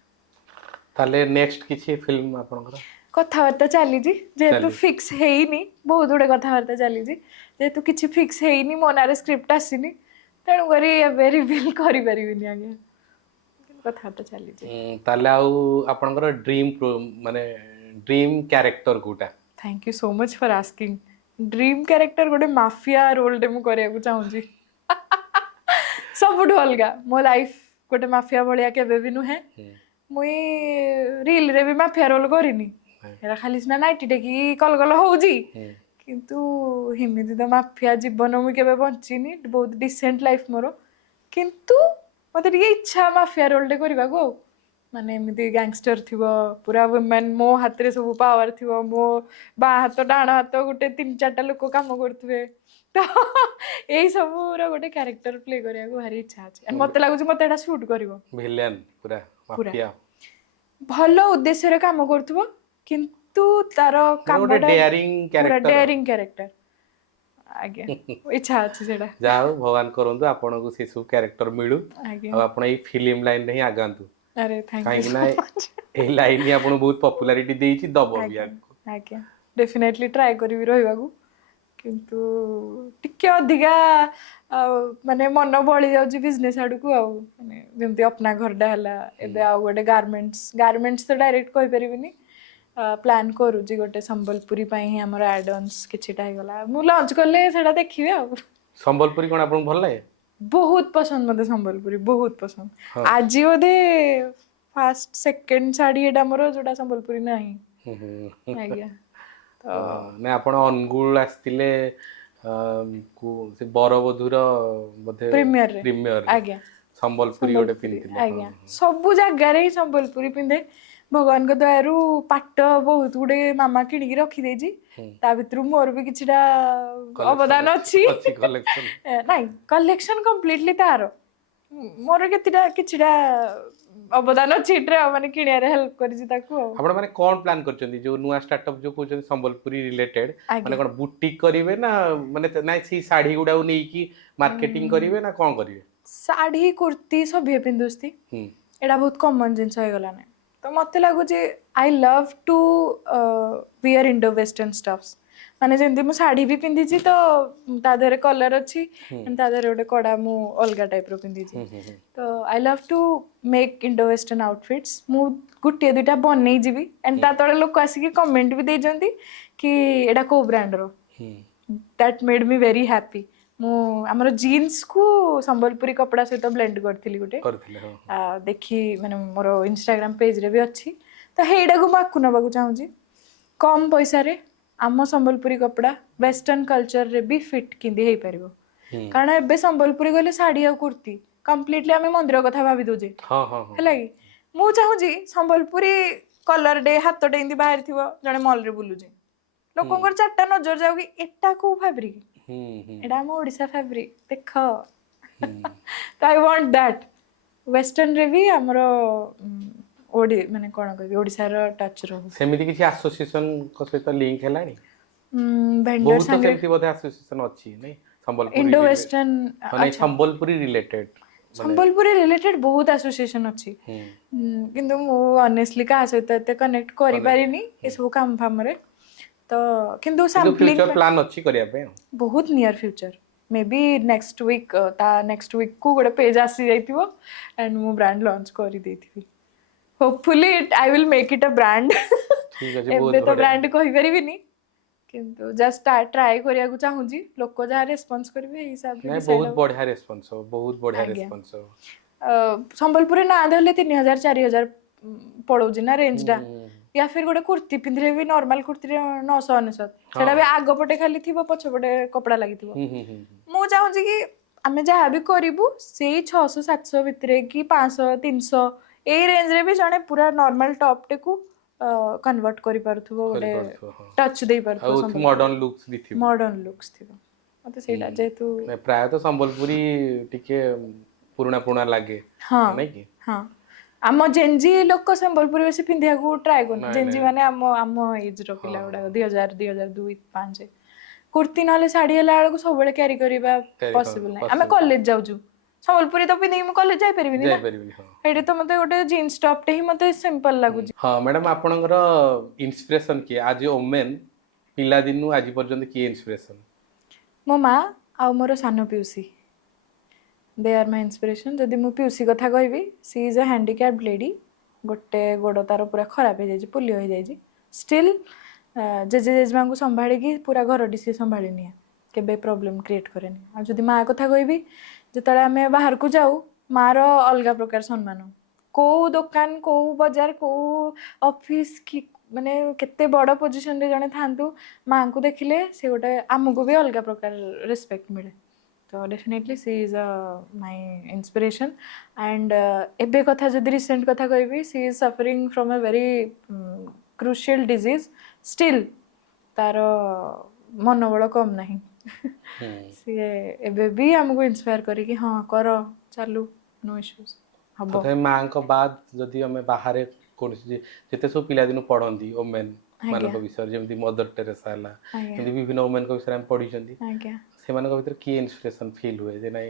ତାହେଲେ ନେକ୍ସଟ କିଛି ଫିଲ୍ମ ଆପଣଙ୍କର କଥାବାର୍ତ୍ତା ଚାଲିଛି ଯେହେତୁ ଫିକ୍ସ ହେଇନି ବହୁତ ଗୁଡ଼େ କଥାବାର୍ତ୍ତା ଚାଲିଛି ଯେହେତୁ କିଛି ଫିକ୍ସ ହେଇନି ମୋ ନାଁରେ ସ୍କ୍ରିପ୍ଟ ଆସିନି ତେଣୁକରି ଏବେ ରିଭିଲ୍ କରିପାରିବିନି ଆଜ୍ଞା କଥାବାର୍ତ୍ତା ଚାଲିଛି ତାହେଲେ ଆଉ ଆପଣଙ୍କର ମାନେ ଡ୍ରିମ୍ କ୍ୟାରେକ୍ଟର କୋଉଟା thank you so much for asking dream character ଗୋଟେ ମାଫିଆ ରୋଲଟେ ମୁଁ କରିବାକୁ ଚାହୁଁଛି ସବୁଠୁ ଅଲଗା ମୋ ଲାଇଫ୍ गोटे माफिया भलिया केबे भी नुहे मुई रील रे भी माफिया रोल करिनी एरा खाली सिना नाइटी टेकी कल कल होउजी किंतु हिमिति तो माफिया जीवन मुई केबे बंचिनी बहुत डिसेंट लाइफ मोर किंतु मते टिके इच्छा माफिया रोल टे करबा को माने एमती गैंगस्टर थिबो पूरा वुमेन मो हाथ रे सब पावर थिबो मो बा हाथ डाण हाथ गोटे 3-4टा लोक काम करथुवे तो एई सब रो गोटे कैरेक्टर प्ले करिया को भारी इच्छा अछि एंड मते लागु मते एटा शूट करबो विलेन पूरा माफिया भलो उद्देश्य रे काम करथुबो किंतु तार काम गोटे डेयरिंग पूरा कैरेक्टर डेयरिंग कैरेक्टर आगे इच्छा अछि सेटा जाओ भगवान करंतु आपन को से सब कैरेक्टर मिलु आगे आ आपन ए फिल्म लाइन रे ही आगांतु अरे थैंक काहे यू ना ए लाइन ही आपन बहुत पॉपुलैरिटी देइछि दबो भी आगे डेफिनेटली ट्राई करबी रहइबा को किंतु टिके अधिका माने मन बळी जाउची बिजनेस आडू को आ माने जेमती अपना घरडा हला एबे आ गोटे गारमेंट्स तो डायरेक्ट कहि परिबिनी प्लान करूची गोटे संबलपुरी पाई ही हमर एड ऑन्स किछिटा हे गला मु लॉन्च करले सेटा देखिबे आ संबलपुरी कोन आपन भल लागे बहुत पसंद मते संबलपुरी बहुत पसंद आज ओदे फर्स्ट सेकंड साड़ी एटा मोर जोटा संबलपुरी नाही आज्ञा ने आपण अनुगुल आस्तिले को से बरबधुर बधे प्रीमियर आज्ञा संबलपुरी गोटे पिनथिले आज्ञा सब जगह रे संबलपुरी पिंधे भगवान को दयारु पाट बहुत गुडे मामा किणी रखी देजी ता भितरु मोर भी किछिटा अवदान अछि कलेक्शन नाही कलेक्शन कंप्लीटली तारो मोर केतिटा किछिटा अवदान अछि ट्रे माने किणिया रे हेल्प करिछि ताकू आपण माने कोन प्लान करचंदी जो नुवा स्टार्टअप जो कोचन संबलपुरी रिलेटेड माने कोन बुटीक करिवे ना माने नाइ सी साड़ी गुडा नै की मार्केटिंग करिवे ना कोन करिवे साड़ी कुर्ती सब भी पिंदुस्ती एडा बहुत कॉमन जिंस होय गला ने तो मते लागु जे I love to wear Indo western stuffs माने जेंति मु साड़ी भी पिंदी छी तो ता देरे कलर अछि ता देरे ओडे कोडा मु अलगा टाइप रो पिंदी छी तो I love to make Indo western outfits मु गुटे दुटा बनै जीबी एंड ता तळे लोक आसी के कमेंट भी दे जंती कि एडा को ब्रांड रो that made me very happy मु हमर जीन्स को संबलपुरी कपड़ा सहित ब्लेंड करथिली गुटे देखि माने मोर इंस्टाग्राम पेज रे भी अछि तो हेडा को माकु नबाकू चाहू छी कम पैसा रे आम संबलपुरी कपड़ा वेस्टर्न कल्चर रे भी फिट किंदी हे परबो कारण एबे संबलपुरी गले साड़ी आ कुर्ती कंप्लीटली आमे मंदिर कथा भाबी दोजे हां हां हला कि मु चाहू छी संबलपुरी कलर डे हाथ डे इंदी बाहर थिवो जने मॉल रे बुलु जे लोकंकर चारटा नजर जाउ कि एटा को फैब्रिक एडा मो ओडिसा फैब्रिक देख तो आई वांट दैट वेस्टर्न रे भी हमरो ओडी माने कोन कहबी ओडिसा रो टच रो सेमिति किछि एसोसिएशन को सहित लिंक हेलानी वेंडर बहुत संगे सेमिति बोधे एसोसिएशन अछि नै संबलपुरी इंडो वेस्टर्न नै संबलपुरी रिलेटेड बहुत एसोसिएशन अछि किंतु मु ऑनेस्टली का सहित एते कनेक्ट करि पारिनी ए सब काम फाम रे तो किंतु सैम्पलिंग फ्यूचर प्लान अछि करिया पे बहुत near future maybe next week को गोटे पेज आसी जाइथिबो एंड मु ब्रांड लॉन्च करि देथिबी hopefully I will make it a brand ठीक अछि बहुत तो ब्रांड कहि परिबिनी किंतु जस्ट ट्राई करिया को चाहू जी लोक जहा रेस्पॉन्स करबे ए हिसाब रे बहुत बढ़िया रेस्पॉन्स संबलपुरी ना देले 3000 4000 पड़ोजी ना रेंज डा या फिर गोटे कुर्ती पिंधरे भी नॉर्मल कुर्ती रे 999 सेटा भी आगो पटे खाली थिबो पछ पटे कपड़ा लागि थिबो मु चाहू जी कि आमे जहा भी करिवु सेही 600 700 भितरे कि 500 300 ए रेंज रे भी जने पूरा नॉर्मल टॉप टे को कन्वर्ट करि परथुबो गोटे टच देई परथुबो मॉडर्न लुक्स थिबो मते सेटा जेतु प्राय तो संबलपुरी टिके पुराना लागे नै कि हां आम जेनजी लोक संबलपुरी बेसी पिंधिया को ट्राई करन जेनजी माने आम एज रो पिला उडा 2000 2002 5 कुर्ती नाले साड़ी हला को सब बेले कैरी करिबा पॉसिबल नै हमें कॉलेज जाउजु संबलपुरी तो पिंधि मु कॉलेज जाई परिबिनी ना एडी तो मते गोटे जीन्स टॉप टे ही मते सिंपल लागु हां मैडम आपनकर इंस्पिरेशन की आज ओमेन पिला दिनु आज पर्यंत की इंस्पिरेशन मो मां आ मोर सानो पिउसी दे आर माय इंस्पिरेशन जदि मु पिउसी कथा कहबी she is a handicapped lady गोटे गोड़ तार पूरा खराब हो जाई पोलियो हो जाई स्टिल जेजे जेजमा को संभाली की पूरा घर डिसी संभाली निया केबे प्रॉब्लम क्रिएट करेनी आ जदि मां कथा कहबी जतले हमें बाहर को जाऊ मार अलग प्रकार सम्मान को दुकान को बजार को ऑफिस की माने केते बड़ पोजीशन रे जने थांतु माँ को देखिले से गोटे आमको भी अलग प्रकार रिस्पेक्ट मिले तो definitely she is my inspiration and एबे कथा जदि रिसेंट कथा कहबी she is suffering from a very crucial disease still तार मनोबल कम नहीं सी एबे भी हमको इंस्पायर करी कि हाँ कर चालू नो इश्यूज हबो तथापि माँ बाद जदि आम बाहर कौन जिते सब पिलादिन पढ़ती ओमेन मान विषय जमी मदर टेरेसा है विभिन्न ओमेन विषय आम पढ़ी से भर किए इन्स्पिरेशन फील हुए जे नाई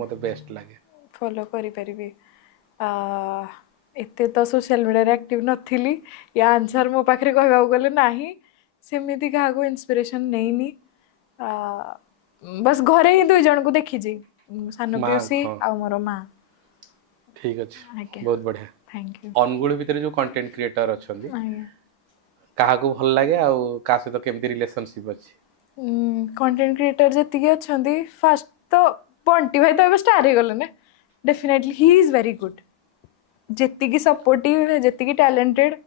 मत बेस्ट लगे फॉलो करी परिबी एते तो सोशल मीडिया एक्टिव नथिली या आंसर मो पाखरे कहबा गले नाही सेमिति का इंस्पिरेशन नहीं बस घरे ही 2 जन को देखी जी सान पिउसी आ मोर माँ ठीक अच्छे बहुत बढ़िया थैंक यू अनुगुल भितर जो कंटेंट क्रिएटर अच्छा क्या भल लगे आ सहित केमती रिलेशनशिप अच्छी कंटेंट क्रिएटर जी अच्छा फास्ट तो बंटी भाई तो स्टार हो गले ना definitely he is very good जी सपोर्टिव जी टैलेंटेड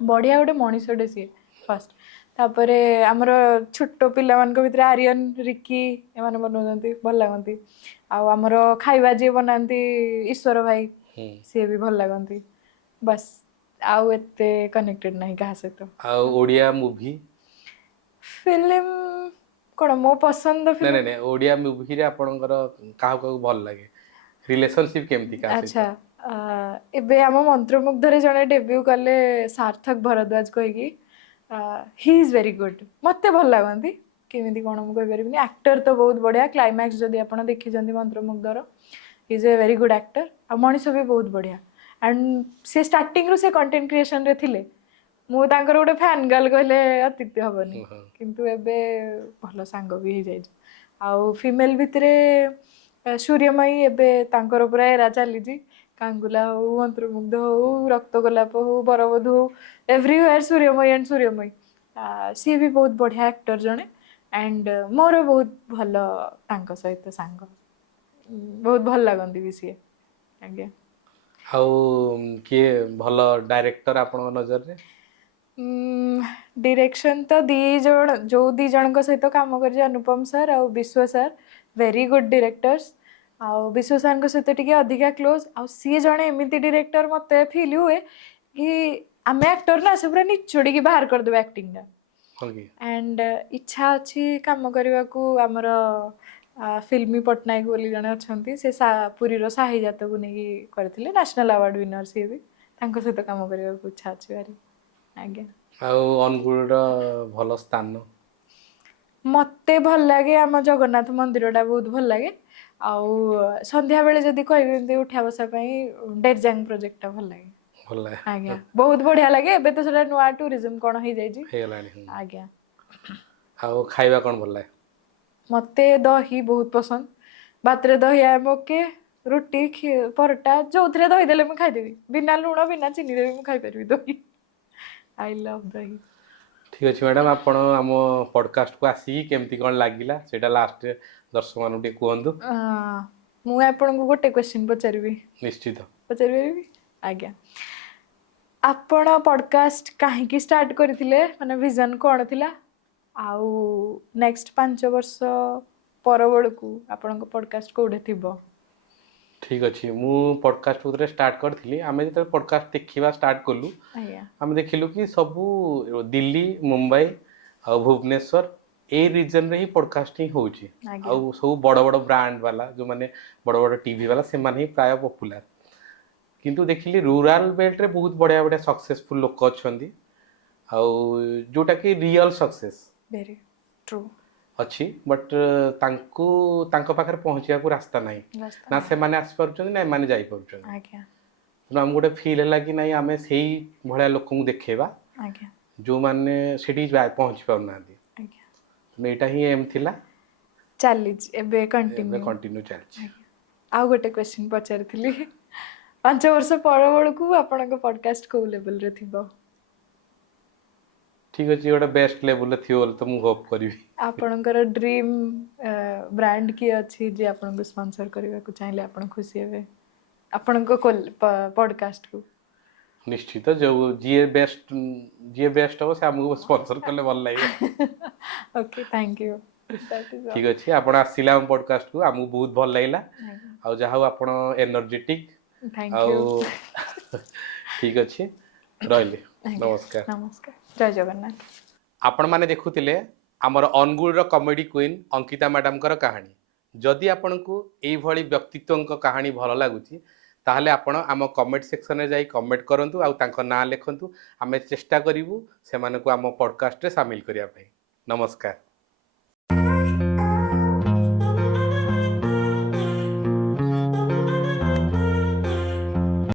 बढ़िया गोटे मनीषटे सी फास्ट तापर आमर छोट पिला मान भीतर आर्यन रिकी एम बनाते भल लगती आमर खाଇବା जी बनाती ईश्वर भाई सी भी भल लगती बस आउ एते कनेक्टेड नहीं क्या सहित ओडिया मूवी फिल्म कौन मो पसंद नहीं नहीं ओडिया मूवी रे आपनकर काहा को भल लागे रिलेशनशिप केमती का अच्छा एबे आम मंत्रमुग्धरे जने डेब्यू कले सार्थक भरद्वाज कहीकि ही इज वेरी गुड मत भल लगती केमी कौन मुझे कहीपरि एक्टर तो बहुत बढ़िया क्लाइमैक्स जदि आप देखी मंत्रमुग्धर is a very good actor आ मनीष भी बहुत बढ़िया एंड से स्टार्टिंग रू से कंटेंट क्रिएशन रे थिले मु तांकर गोटे फैन गर्ल कहले अतिथि हेनी किंतु एबे भल सांग भी हो जाए आउ फीमेल भितर सूर्यमयी एबे तांकर पूरा एरा चली कांगुला हो मंत्रमुग्ध हो रक्त गोलाप हो बरबधू हो एवरीवेयर सूर्यमयी एंड सूर्यमयी सी भी बहुत बढ़िया एक्टर जड़े एंड मोर बहुत भल तांको सहित सांग बहुत भल लगती भी सी आज्ञा किए भल डायरेक्टर आपण नजर रे डिरेक्शन तो जो 2 जन सहित काम कर अनुपम सर और विश्व सर वेरी गुड डिरेक्टर्स आउ विश्व सर सहित टी अधिका क्लोज आउ सी जड़े एमती डिरेक्टर मत फिल हुए कि आम एक्टर ना से पूरा निचोड़ी बाहर करदे एक्टिंग एंड इच्छा अच्छी काम करने को आमर फिल्मी पट्टनायक बोली जड़े अच्छा से पुरीर साही जात को लेकिन करते नेशनल अवार्ड विनर सी भी सहित काम करने को इच्छा अच्छी भारी आज्ञा अनुगुल भल स्थान मते भल लगे आम जगन्नाथ मंदिरटा बहुत भल लगे आउ संध्या बेले जदि कहबे उठा बसा डेरजांग प्रोजेक्ट भल लगे आज्ञा बहुत बढ़िया लगे एबे तो सेटा नुआ टूरिज्म कोन हो जाई आज्ञा आउ खाइबा कोन भल लगे मते दही बहुत पसंद बातरे दही आम ओके रुटी परोटा जो दही देले मैं खाइदेवी बिना लुण बिना चीनी रे मैं खाई परबी दही आई लव दही ठीक अच्छे मैडम आपण आम पॉडकास्ट को आसिक केमती कौन लगिला सेटा लास्ट दर्शक मान कहतु मुझे आपन को गोटे क्वेश्चन पचारि निश्चित पचारि आज्ञा आपण पॉडकास्ट कहीं स्टार्ट करथिले माने विजन कौन थिला आउ नेक्स्ट 5 वर्ष पर बड़कू आपण पॉडकास्ट कोडे थिबो ठीक अच्छे मु पॉडकास्ट उधर स्टार्ट करथिली आमे जते पॉडकास्ट देखिबा स्टार्ट कलु आमे देखिलु कि सबु दिल्ली मुंबई आ भुवनेश्वर ए रीजन रे ही पॉडकास्टिंग होउची आ सब बड़ बड़ ब्रांड वाला जो माने बड़ बड़ टीवी वाला से माने ही प्राय पॉपुलर किंतु देखिली रूरल बेल्ट रे बहुत बढ़िया बढ़िया सक्सेसफुल लोक अछंदी आ जोटा कि रियल सक्सेस वेरी ट्रू अच्छी बट तांको पाखरे पहुँचा को रास्ता नहीं ना से माने आसी पारुछन ना माने जाई पारुछन आज्ञा तो हम गोटे फील है कि नहीं आमे सेही भलिया लोक को देखेबा आज्ञा जो माने सेठी पहुँच पाउ ना आज्ञा एटा ही एम थिला चलिज एबे कंटिन्यू चलछि आ गोटे क्वेश्चन पचारथिली 5 वर्ष पर बळकू आपन पॉडकास्ट को लेवल रे थिबो ठीक अच्छे गोटे बेस्ट लेवल थी तो मुझे होप करी आपणकर ड्रीम ब्रांड किए अच्छी जे आपन को स्पॉन्सर करबा को चाहिले आपन खुशी हेबे आपन को पॉडकास्ट को निश्चित जो जी बेस्ट हो से हमको स्पॉन्सर कले भल लगे okay thank you that is ठीक अच्छे आपण आसिला हम पॉडकास्ट को हमको बहुत भल लागला आ जहा हो आपण एनर्जेटिक थैंक आ यू ठीक अच्छे रहले नमस्कार नमस्कार जय जगन्नाथ आपण माने देखुतिले हमर अनुगुल रो कॉमेडी क्वीन अंकिता मैडम कर कहानी जदि आपण को एई भली व्यक्तित्व कहानी भल लागुची ताहले आपण आम कमेंट सेक्शन में जाई कमेंट करंतु आ तांको नाम लिखंतु आमे चेष्टा करिवु सेमानकु आम पॉडकास्ट रे शामिल करिया पई नमस्कार।